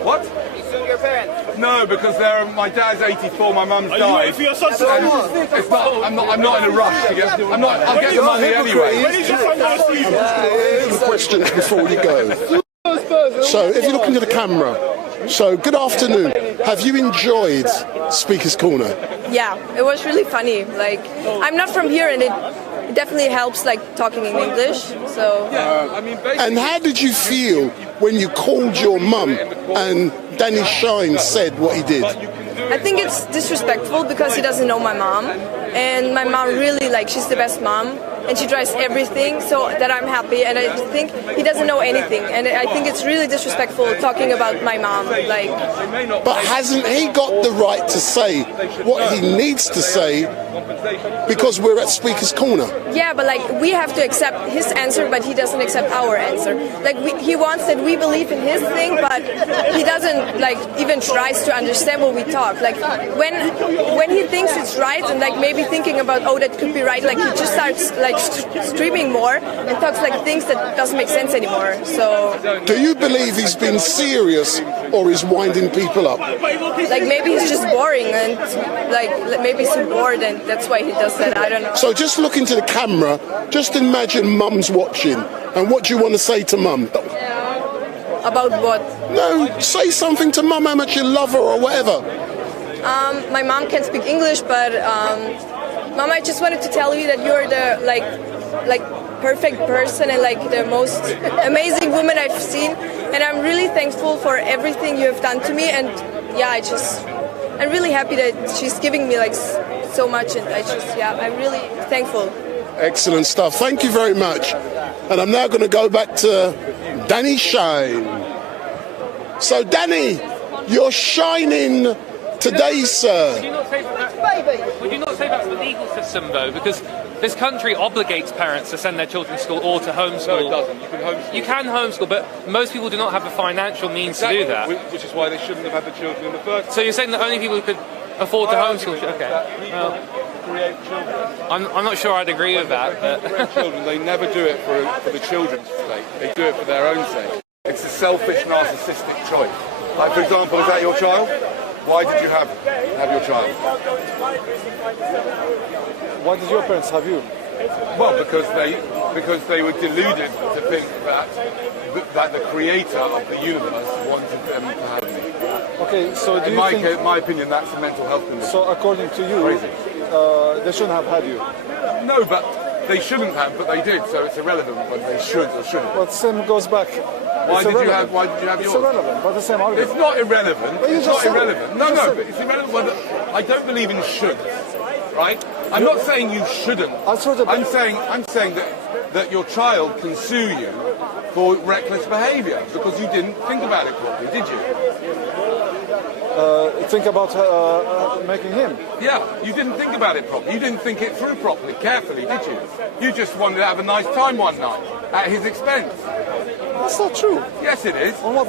What? You sue your parents? No, because my dad's 84, my mum's died. Are you for your son? It's not, I'm not in a rush to get. I'll get the money anyway. When is your son going to sue you? Some questions before you go. So, if you look into the camera, so good afternoon. Have you enjoyed Speaker's Corner? Yeah, it was really funny. Like, I'm not from here, and it definitely helps, like, talking in English. So. And how did you feel when you called your mum and Danny Shine said what he did? I think it's disrespectful because he doesn't know my mom, and my mom really, like, she's the best mom, and she tries everything so that I'm happy, and I just think he doesn't know anything, and I think it's really disrespectful talking about my mom, like. But hasn't he got the right to say what he needs to say because we're at Speaker's Corner? Yeah, but like we have to accept his answer, but he doesn't accept our answer. Like he wants that we believe in his thing, but he doesn't like even tries to understand what we talk. Like when he thinks it's right and like maybe thinking about that could be right, like he just starts like streaming more and talks like things that doesn't make sense anymore. So. Do you believe he's been serious or is winding people up? Like maybe he's just boring and like maybe he's bored and that's why he does that. I don't know. So just look into the camera. Just imagine Mum's watching, and what do you want to say to Mum? About what? No, say something to Mum, how much you love her or whatever. My mom can't speak English, but Mom, I just wanted to tell you that you're the like perfect person and like the most amazing woman I've seen, and I'm really thankful for everything you have done to me. And yeah, I'm really happy that she's giving me like so much, and I'm really thankful. Excellent stuff. Thank you very much. And I'm now going to go back to Danny Shine. So Danny, you're shining today, sir. Would you not say that's the legal system, though? Because this country obligates parents to send their children to school or to homeschool. No, it doesn't. You can homeschool. You can homeschool, but most people do not have the financial means to do that. Which is why they shouldn't have had the children in the first place. So you're saying that only people who could afford to homeschool? Okay. Well, create children. I'm not sure I'd agree with that. But Create children, they never do it for the children's sake. They do it for their own sake. It's a selfish, narcissistic choice. Like, for example, is that your child? Why did you have your child? Why did your parents have you? Well, because they were deluded to think that the creator of the universe wanted them to have me. Okay, so do in my opinion, that's a mental health condition. So according to you, they shouldn't have had you. No, but they shouldn't have, but they did. So it's irrelevant whether they should or shouldn't. Well, the same goes back. Why did you have yours? It's irrelevant, but the same argument. It's not irrelevant. But It's not irrelevant. No, but it's irrelevant whether. I don't believe in should. Right? I'm not saying you shouldn't. I'm saying that your child can sue you for reckless behaviour because you didn't think about it properly, did you? Think about making him. Yeah, you didn't think about it properly. You didn't think it through properly, carefully, did you? You just wanted to have a nice time one night at his expense. That's not true. Yes, it is. How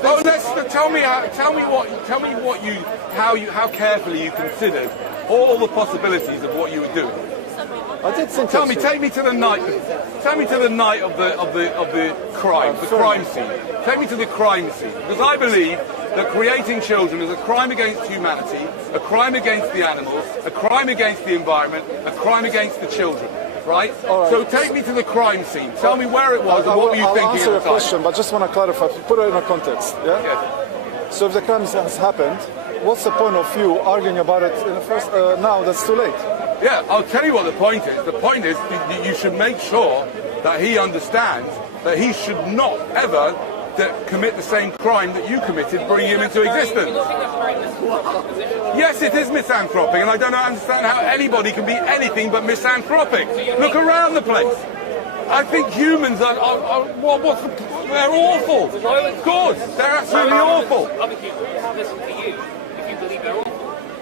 carefully you considered all the possibilities of what you were doing. I did think. Take me to the night. Tell me to the night of the crime scene. Take me to the crime scene, because I believe that creating children is a crime against humanity, a crime against the animals, a crime against the environment, a crime against the children. Right? So take me to the crime scene. Tell me where it was and what were you thinking at the time. I'll answer your question, but just want to clarify. Put it in a context. Yeah. Yes. So if the crime has happened, what's the point of you arguing about it in the first? Now that's too late. Yeah, I'll tell you what the point is. The point is you should make sure that he understands that he should not ever commit the same crime that you committed, bringing him into existence. Yes, it is misanthropic, and I don't understand how anybody can be anything but misanthropic. Look around the place. I think humans they're awful. Of course, they're absolutely awful. Other people listen to you if you believe they're awful.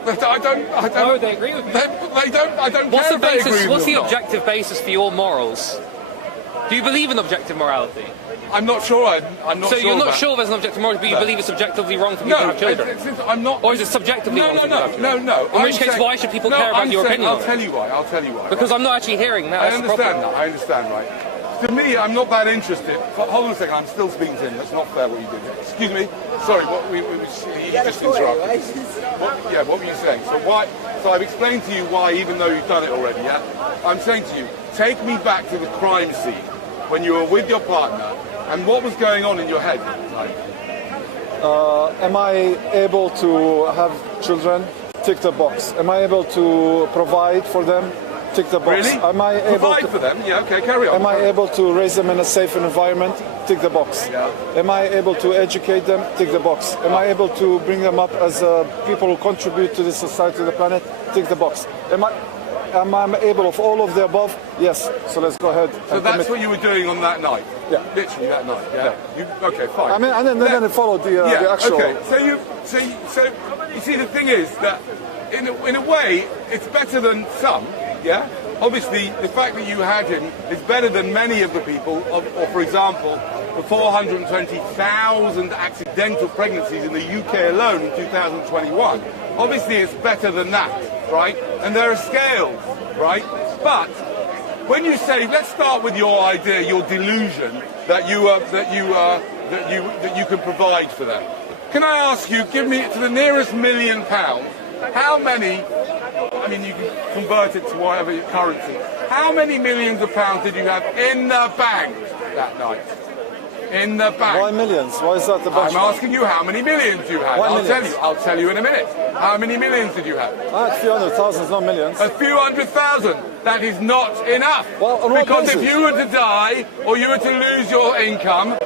I don't. No, they agree with me. They don't. I don't What's care the if they basis? agree What's with the me or not. objective basis for your morals? Do you believe in objective morality? I'm not sure. I'm not so sure. So you're not sure there's an objective morality, but you believe it's objectively wrong for people to have children? I'm not. Or is it subjectively wrong for people to have children? No. In which case, why should people care about your opinion? I'll tell you why. Because I'm not actually hearing that. I understand, right? To me, I'm not that interested. Hold on a second, I'm still speaking to him. That's not fair what you did. Excuse me. Sorry, you just interrupted. What were you saying? So I've explained to you why, even though you've done it already, yeah? I'm saying to you, take me back to the crime scene when you were with your partner, and what was going on in your head at the time? Am I able to have children? Tick the box. Am I able to provide for them? Tick the box. Really? Am I able provide to, for them? Yeah, okay, carry on. Am I able to raise them in a safe environment? Tick the box. Yeah. Am I able to educate them? Tick the box. Am I able to bring them up as people who contribute to the society, to the planet? Tick the box. Am I able of all of the above? Yes. So let's go ahead. So that's what you were doing on that night? Yeah. Literally that night? Yeah. Okay, fine. I mean, and then it followed the actual... Okay, so you see, the thing is that in a way, it's better than some, yeah? Obviously, the fact that you had him is better than many of the people, or for example, the 420,000 accidental pregnancies in the UK alone in 2021. Obviously, it's better than that, right? And there are scales, right? But when you say, let's start with your idea, your delusion that you can provide for them. Can I ask you, give me to the nearest £1 million, how many? I mean, you can convert it to whatever currency. How many millions of pounds did you have in the bank that night? In the bank. Why millions? Why is that the benchmark? I'm asking you how many millions you had. I'll tell you in a minute. How many millions did you have? A few hundred thousand, not millions. A few 100,000. That is not enough. Well, because if you were to die or you were to lose your income,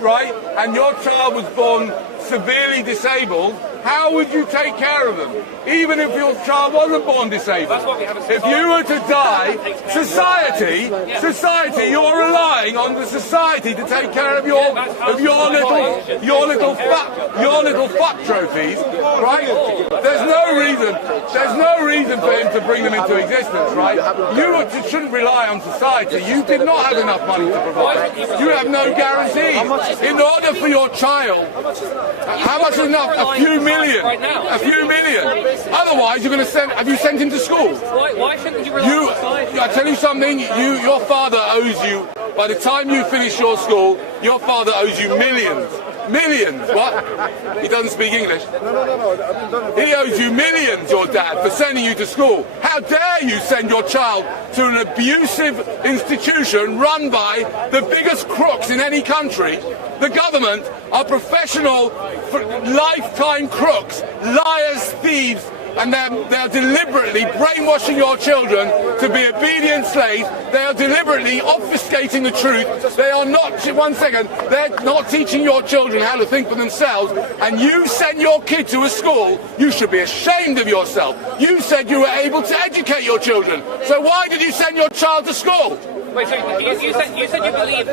right, and your child was born severely disabled, how would you take care of them? Even if your child wasn't born disabled. If you were to die, society, you're relying on the society to take care of your little fuck trophies, right? There's no reason for him to bring them into existence, right? You shouldn't rely on society. You did not have enough money to provide. You have no guarantees. In order for your child, how much is enough? A few million. A few million. Otherwise, you're going to send. Have you sent him to school? Why shouldn't you rely on society? I tell you something. Your father owes you. By the time you finish your school, your father owes you millions. Millions. What? He doesn't speak English. No. He owes you millions, your dad, for sending you to school. How dare you send your child to an abusive institution run by the biggest crooks in any country? The government are professional, lifetime crooks, liars, thieves, and they're deliberately brainwashing your children to be obedient slaves. They are deliberately obfuscating the truth. They are not, they're not teaching your children how to think for themselves. And you send your kid to a school, you should be ashamed of yourself. You said you were able to educate your children. So why did you send your child to school? Wait, so you said you believe...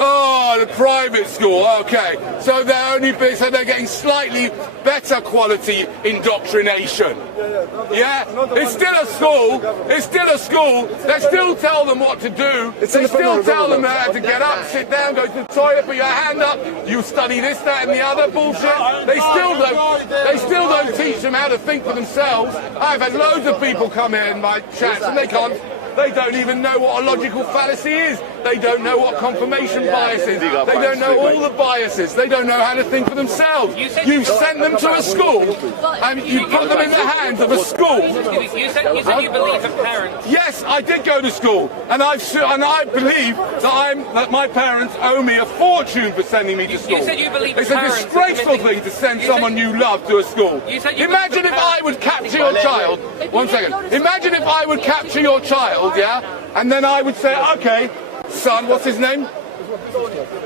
Oh, the private school, okay. So they're getting slightly better quality indoctrination. Yeah? It's still a school. They still tell them what to do. They still tell them how to get up, sit down, go to the toilet, put your hand up. You study this, that, and the other bullshit. They still don't teach them how to think for themselves. I've had loads of people come here in my chats and they don't even know what a logical fallacy is. They don't know what confirmation bias is. They don't know all the biases. They don't know how to think for themselves. You sent them to a school and you put them in the hands of a school. You said you believe that parents... Yes, I did go to school, and I believe that my parents owe me a fortune for sending me to school. You said you believe it's a disgraceful thing to send someone you love to a school. Imagine if I would capture your child. 1 second. Imagine if I would capture your child, yeah, and then I would say, okay, son, what's his name?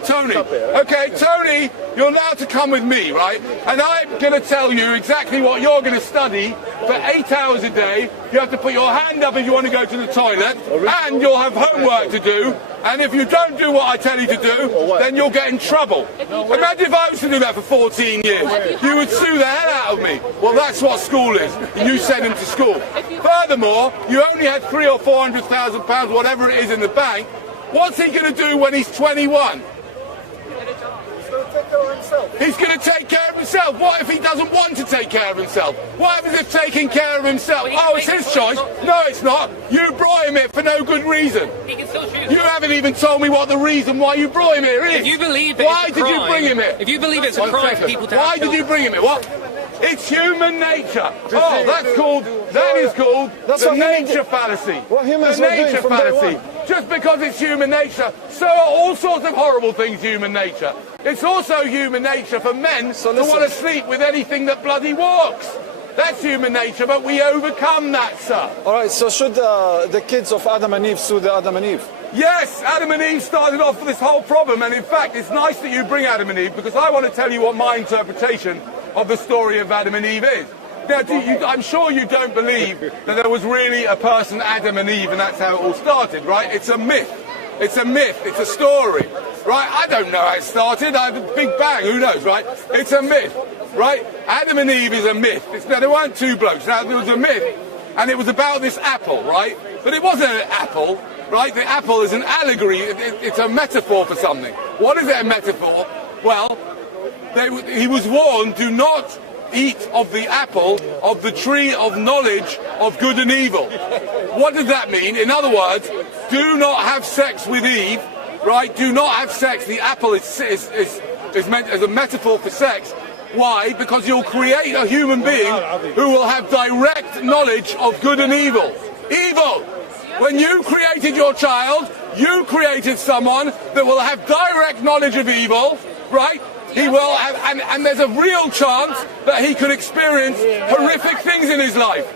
Tony. Okay, Tony, you're allowed to come with me, right? And I'm going to tell you exactly what you're going to study for 8 hours a day. You have to put your hand up if you want to go to the toilet, and you'll have homework to do. And if you don't do what I tell you to do, then you'll get in trouble. Imagine if I was to do that for 14 years. You would sue the hell out of me. Well, that's what school is. You send them to school. Furthermore, you only had £300,000 or £400,000, whatever it is, in the bank. What's he going to do when he's 21? He's going to take care of himself. What if he doesn't want to take care of himself? What happens if taking care of himself? Oh, it's his choice. No, it's not. You brought him here for no good reason. He can still choose. You haven't even told me what the reason why you brought him here is. If you believe that why it's a did you crime, bring him here? If you believe it's a crime for people to why have did you bring him here? What? It's human nature. Oh, that is called the nature fallacy. What humans the were doing nature from day fallacy. one. Just because it's human nature, so are all sorts of horrible things human nature. It's also human nature for men to want to sleep with anything that bloody walks. That's human nature, but we overcome that, sir. All right, so should the kids of Adam and Eve sue the Adam and Eve? Yes, Adam and Eve started off with this whole problem, and in fact, it's nice that you bring Adam and Eve, because I want to tell you what my interpretation of the story of Adam and Eve is. Now, I'm sure you don't believe that there was really a person, Adam and Eve, and that's how it all started, right? It's a myth. It's a myth. It's a story, right? I don't know how it started. I had a Big Bang. Who knows, right? It's a myth, right? Adam and Eve is a myth. Now, there weren't two blokes. Now, there was a myth, and it was about this apple, right? But it wasn't an apple, right? The apple is an allegory. It's a metaphor for something. What is it a metaphor? Well, he was warned, do not eat of the apple of the tree of knowledge of good and evil. What does that mean? In other words, do not have sex with Eve, right? Do not have sex. The apple is meant as a metaphor for sex. Why? Because you'll create a human being who will have direct knowledge of good and evil. Evil! When you created your child, you created someone that will have direct knowledge of evil, right? He will have, and there's a real chance that he could experience horrific things in his life.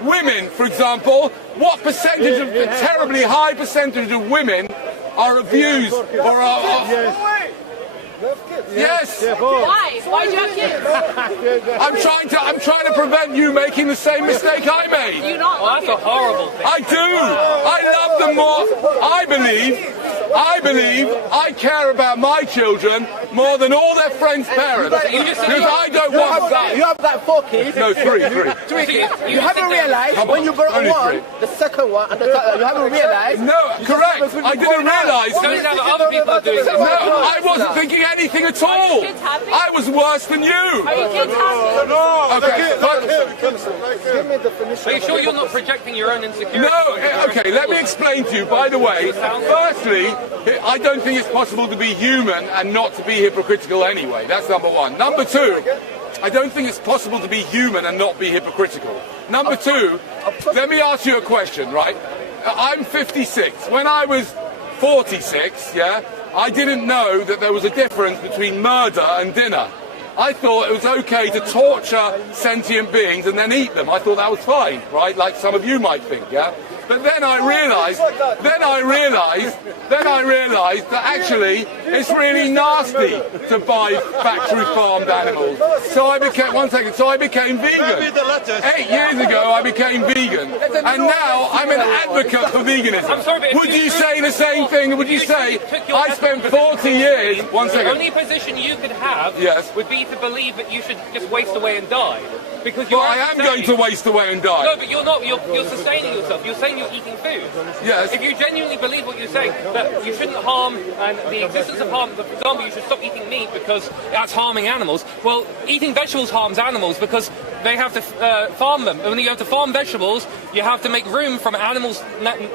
Women, for example, what percentage of, a terribly high percentage of women are abused or are yes. Why? Why do you have kids? I'm trying to prevent you making the same mistake I made. You don't that's a horrible thing. I do. I love them more. I believe I care about my children more than all their friends' parents. Because I don't want that. You have that 4 kids. No, three. You haven't realised when you got one, the second one, and the third, you haven't realised. No, correct. I didn't realise. Other people are doing No, I wasn't thinking anything at all. I was worse than you. Are your kids happy? Okay, Give me the definition. Are you sure you're not projecting your own insecurity? no, okay, let me explain to you. By the way, firstly, I don't think it's possible to be human and not to be hypocritical anyway. That's number one. Number two, I don't think it's possible to be human and not be hypocritical. Number two, let me ask you a question, right? I'm 56. When I was 46, yeah, I didn't know that there was a difference between murder and dinner. I thought it was okay to torture sentient beings and then eat them. I thought that was fine, right? Like some of you might think, yeah? But then I realised that actually it's really nasty to buy factory farmed animals. So I became vegan. 8 years ago I became vegan. And now I'm an advocate for veganism. Would you say the same thing? Would you say I spent 40 years... One second. The only position you could have would be to believe that you should just waste away and die. Because I am going to waste away and die. No, but you're not. You're sustaining yourself. You're saying you're eating food. Yes. If you genuinely believe what you're saying, that you shouldn't harm, and the existence of harm, for example, you should stop eating meat because that's harming animals. Well, eating vegetables harms animals because they have to farm them. And when you have to farm vegetables, you have to make room from animals'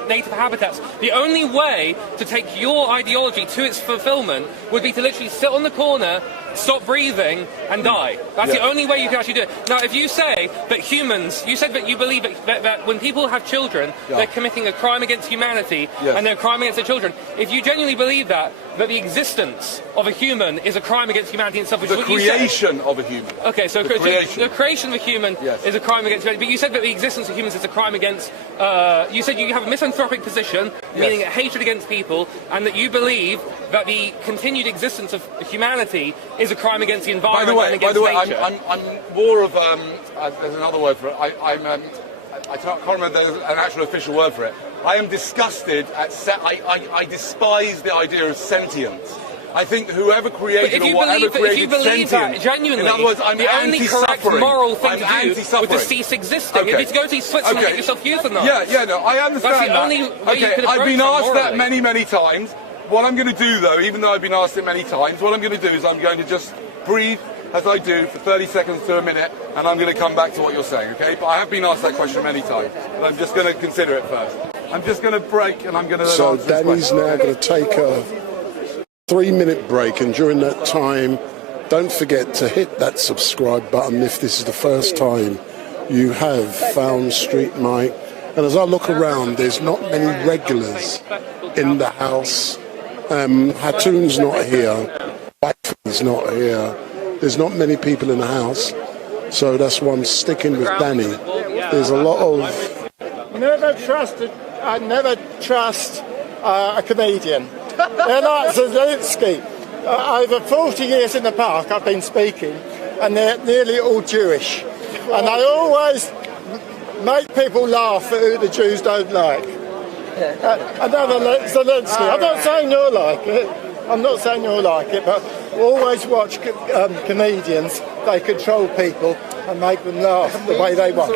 native habitats. The only way to take your ideology to its fulfillment would be to literally sit on the corner, stop breathing, and die. That's the only way you can actually do it. Now, if you say that humans, you said that you believe that when people have children, they're committing a crime against humanity, and they're a crime against their children. If you genuinely believe that the existence of a human is a crime against humanity itself, which is what you said. The creation of a human. Okay, so the creation of a human is a crime against humanity. But you said that the existence of humans is a crime against... you said you have a misanthropic position, meaning hatred against people, and that you believe that the continued existence of humanity is a crime against the environment and against nature. I'm more of... there's another word for it. I can't remember there's an actual official word for it. I am disgusted at... I despise the idea of sentience. I think whoever created or whatever created if you believe sentient, that genuinely, in other words, I'm the only correct anti-suffering. moral thing I'm to do anti-suffering. would to cease existing. Okay. You need to go to Switzerland and get yourself euthanized. Yeah, no, I understand That's the that. only way you could I've been approach it asked that morally. many times. What I'm going to do, though, even though I've been asked it many times, what I'm going to do is I'm going to just breathe as I do for 30 seconds to a minute, and I'm going to come back to what you're saying, okay? But I have been asked that question many times, but I'm just going to consider it first. I'm just going to break, and I'm going to So answer this Danny's question. now going to take a 3-minute break, and during that time, don't forget to hit that subscribe button if this is the first time you have found Street Mike. And as I look around, there's not many regulars in the house. Hatoum's not here, Wifey's not here. There's not many people in the house, so that's why I'm sticking with Danny. There's a lot of... Never trust a comedian. They're like Zelensky. Over 40 years in the park I've been speaking, and they're nearly all Jewish. And they always make people laugh at who the Jews don't like. Another Zelensky. I'm not saying you're like it. I'm not saying you're like it, but always watch comedians. They control people and make them laugh the way they want.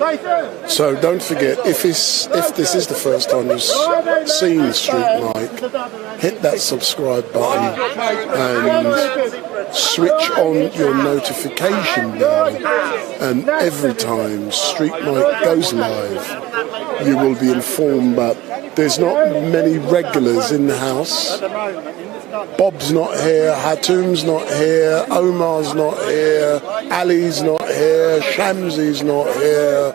They do. So don't forget, if this is the first time you've seen Street Mike, hit that subscribe button and switch on your notification bell, and every time Street Mike goes live, you will be informed. But there's not many regulars in the house. Bob's not here, Hatoum's not here, Omar's not here, Ali's not here, Shamsi's not here.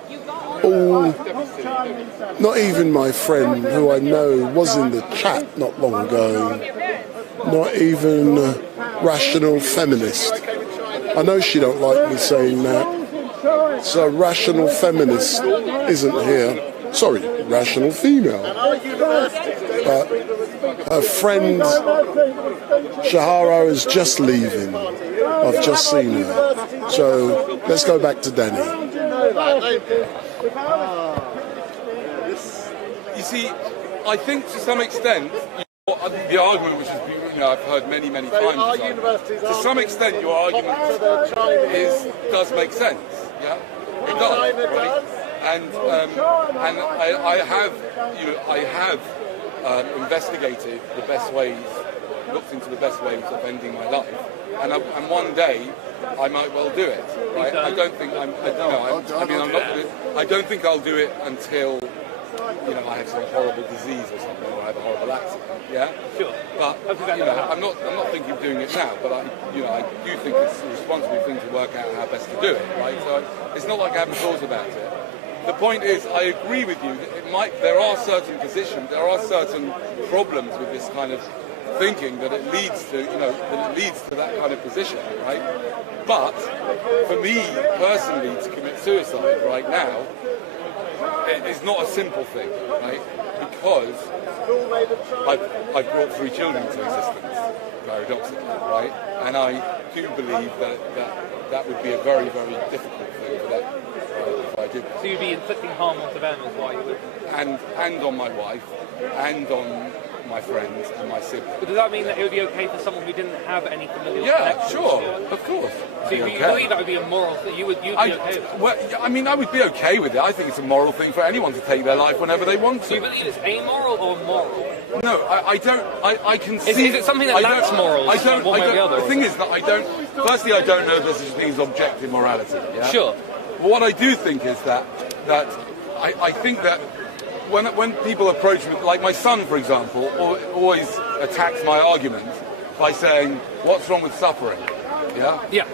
Not even my friend, who I know was in the chat not long ago, not even Rational Feminist. I know she don't like me saying that. So Rational Feminist isn't here. Sorry, Rational Female. But her friend Shahara is just leaving. I've just seen her. So let's go back to Danny. You see, I think to some extent, the argument, which is, I've heard many times, to some extent your argument does make sense. Yeah, it does, right? And I have investigated the best ways, looked into the best ways of ending my life, and one day I might well do it. Right? I don't think I don't think I'll do it until I have some horrible disease or something, or I have a horrible accident. Yeah. Sure. But I'm not thinking of doing it now. But I do think it's a responsible thing to work out how best to do it. Right. So it's not like I haven't thought about it. The point is, I agree with you that there are certain positions, there are certain problems with this kind of thinking that it leads to, that it leads to that kind of position, right? But for me personally, to commit suicide right now, it's not a simple thing, right? Because I've brought 3 children into existence, paradoxically, right? And I do believe that would be a very difficult thing for that. If I did. So you'd be inflicting harm onto them as well, you would? And on my wife, and on my friends and my siblings. But does that mean that it would be okay for someone who didn't have any familial connections? Sure, of course. So you believe that would be a moral thing? You'd be okay with it? Well, I mean, I would be okay with it. I think it's a moral thing for anyone to take their life whenever they want to. Do you believe it's amoral or moral? No, I don't. I can see. Is it something that lacks morals? One way or the other? The thing is that I don't. Firstly, I don't know if there's such a thing as objective morality. Yeah? Sure. But what I do think is that I think that when people approach me, like my son, for example, always attacks my argument by saying, "What's wrong with suffering?" Yeah. Yeah.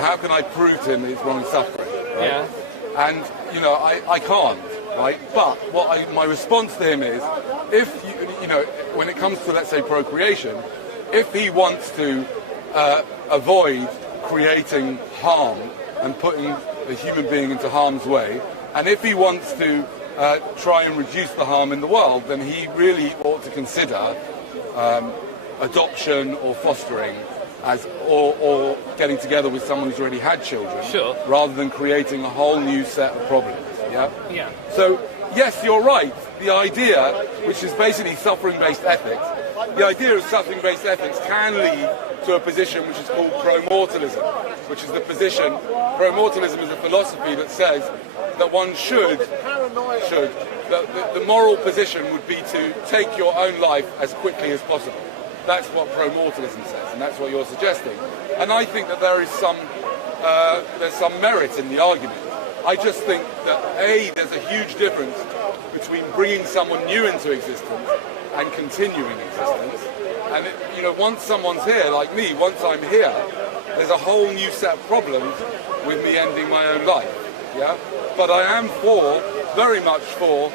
How can I prove to him that it's wrong with suffering? Right? Yeah. And I can't. Right. But my response to him is, if when it comes to, let's say, procreation, if he wants to avoid creating harm and putting a human being into harm's way, and if he wants to try and reduce the harm in the world, then he really ought to consider adoption or fostering or getting together with someone who's already had children, sure, rather than creating a whole new set of problems. Yeah? Yeah. So, yes, you're right. The idea, which is basically suffering-based ethics, the idea of suffering-based ethics can lead to a position which is called pro-mortalism, which is the position, pro-mortalism is a philosophy that says that one the moral position would be to take your own life as quickly as possible. That's what pro-mortalism says, and that's what you're suggesting. And I think that there's some merit in the argument. I just think that there's a huge difference between bringing someone new into existence and continuing existence. And once someone's here, like me, once I'm here, there's a whole new set of problems with me ending my own life. Yeah, but I am very much for,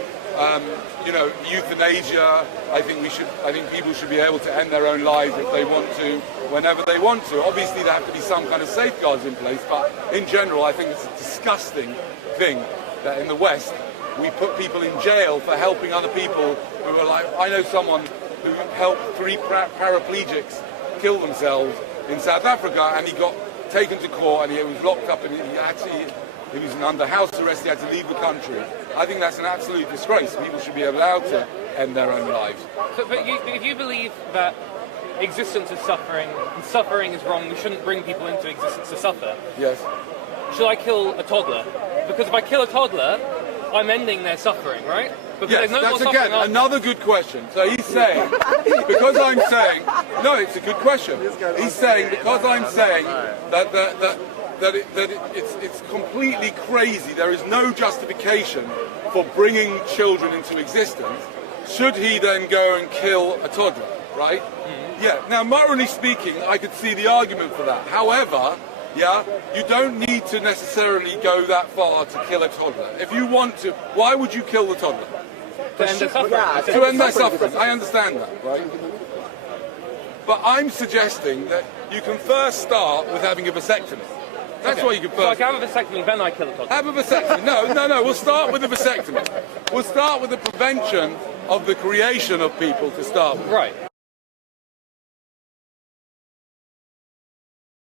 euthanasia. I think people should be able to end their own lives if they want to, whenever they want to. Obviously, there have to be some kind of safeguards in place, but in general, I think it's a disgusting thing that in the West we put people in jail for helping other people who are like. I know someone who helped 3 paraplegics kill themselves in South Africa, and he got taken to court and he was locked up, and he was under house arrest. He had to leave the country. I think that's an absolute disgrace. People should be allowed to end their own lives. But if you believe that existence is suffering, and suffering is wrong, we shouldn't bring people into existence to suffer. Yes. Should I kill a toddler? Because if I kill a toddler, I'm ending their suffering, right? Because yes, that's again another good question. So he's saying, because I'm saying, no, it's a good question. He's saying, because I'm saying that it's completely crazy, there is no justification for bringing children into existence, should he then go and kill a toddler, right? Mm-hmm. Yeah, now morally speaking, I could see the argument for that. However, you don't need to necessarily go that far to kill a toddler. If you want to, why would you kill the toddler? To end their suffering. To end their suffering. I understand that, right? But I'm suggesting that you can first start with having a vasectomy. That's what you can first. So I can have a vasectomy, then I kill a toddler. Have a vasectomy. No. We'll start with the vasectomy. We'll start with the prevention of the creation of people to start with. Right.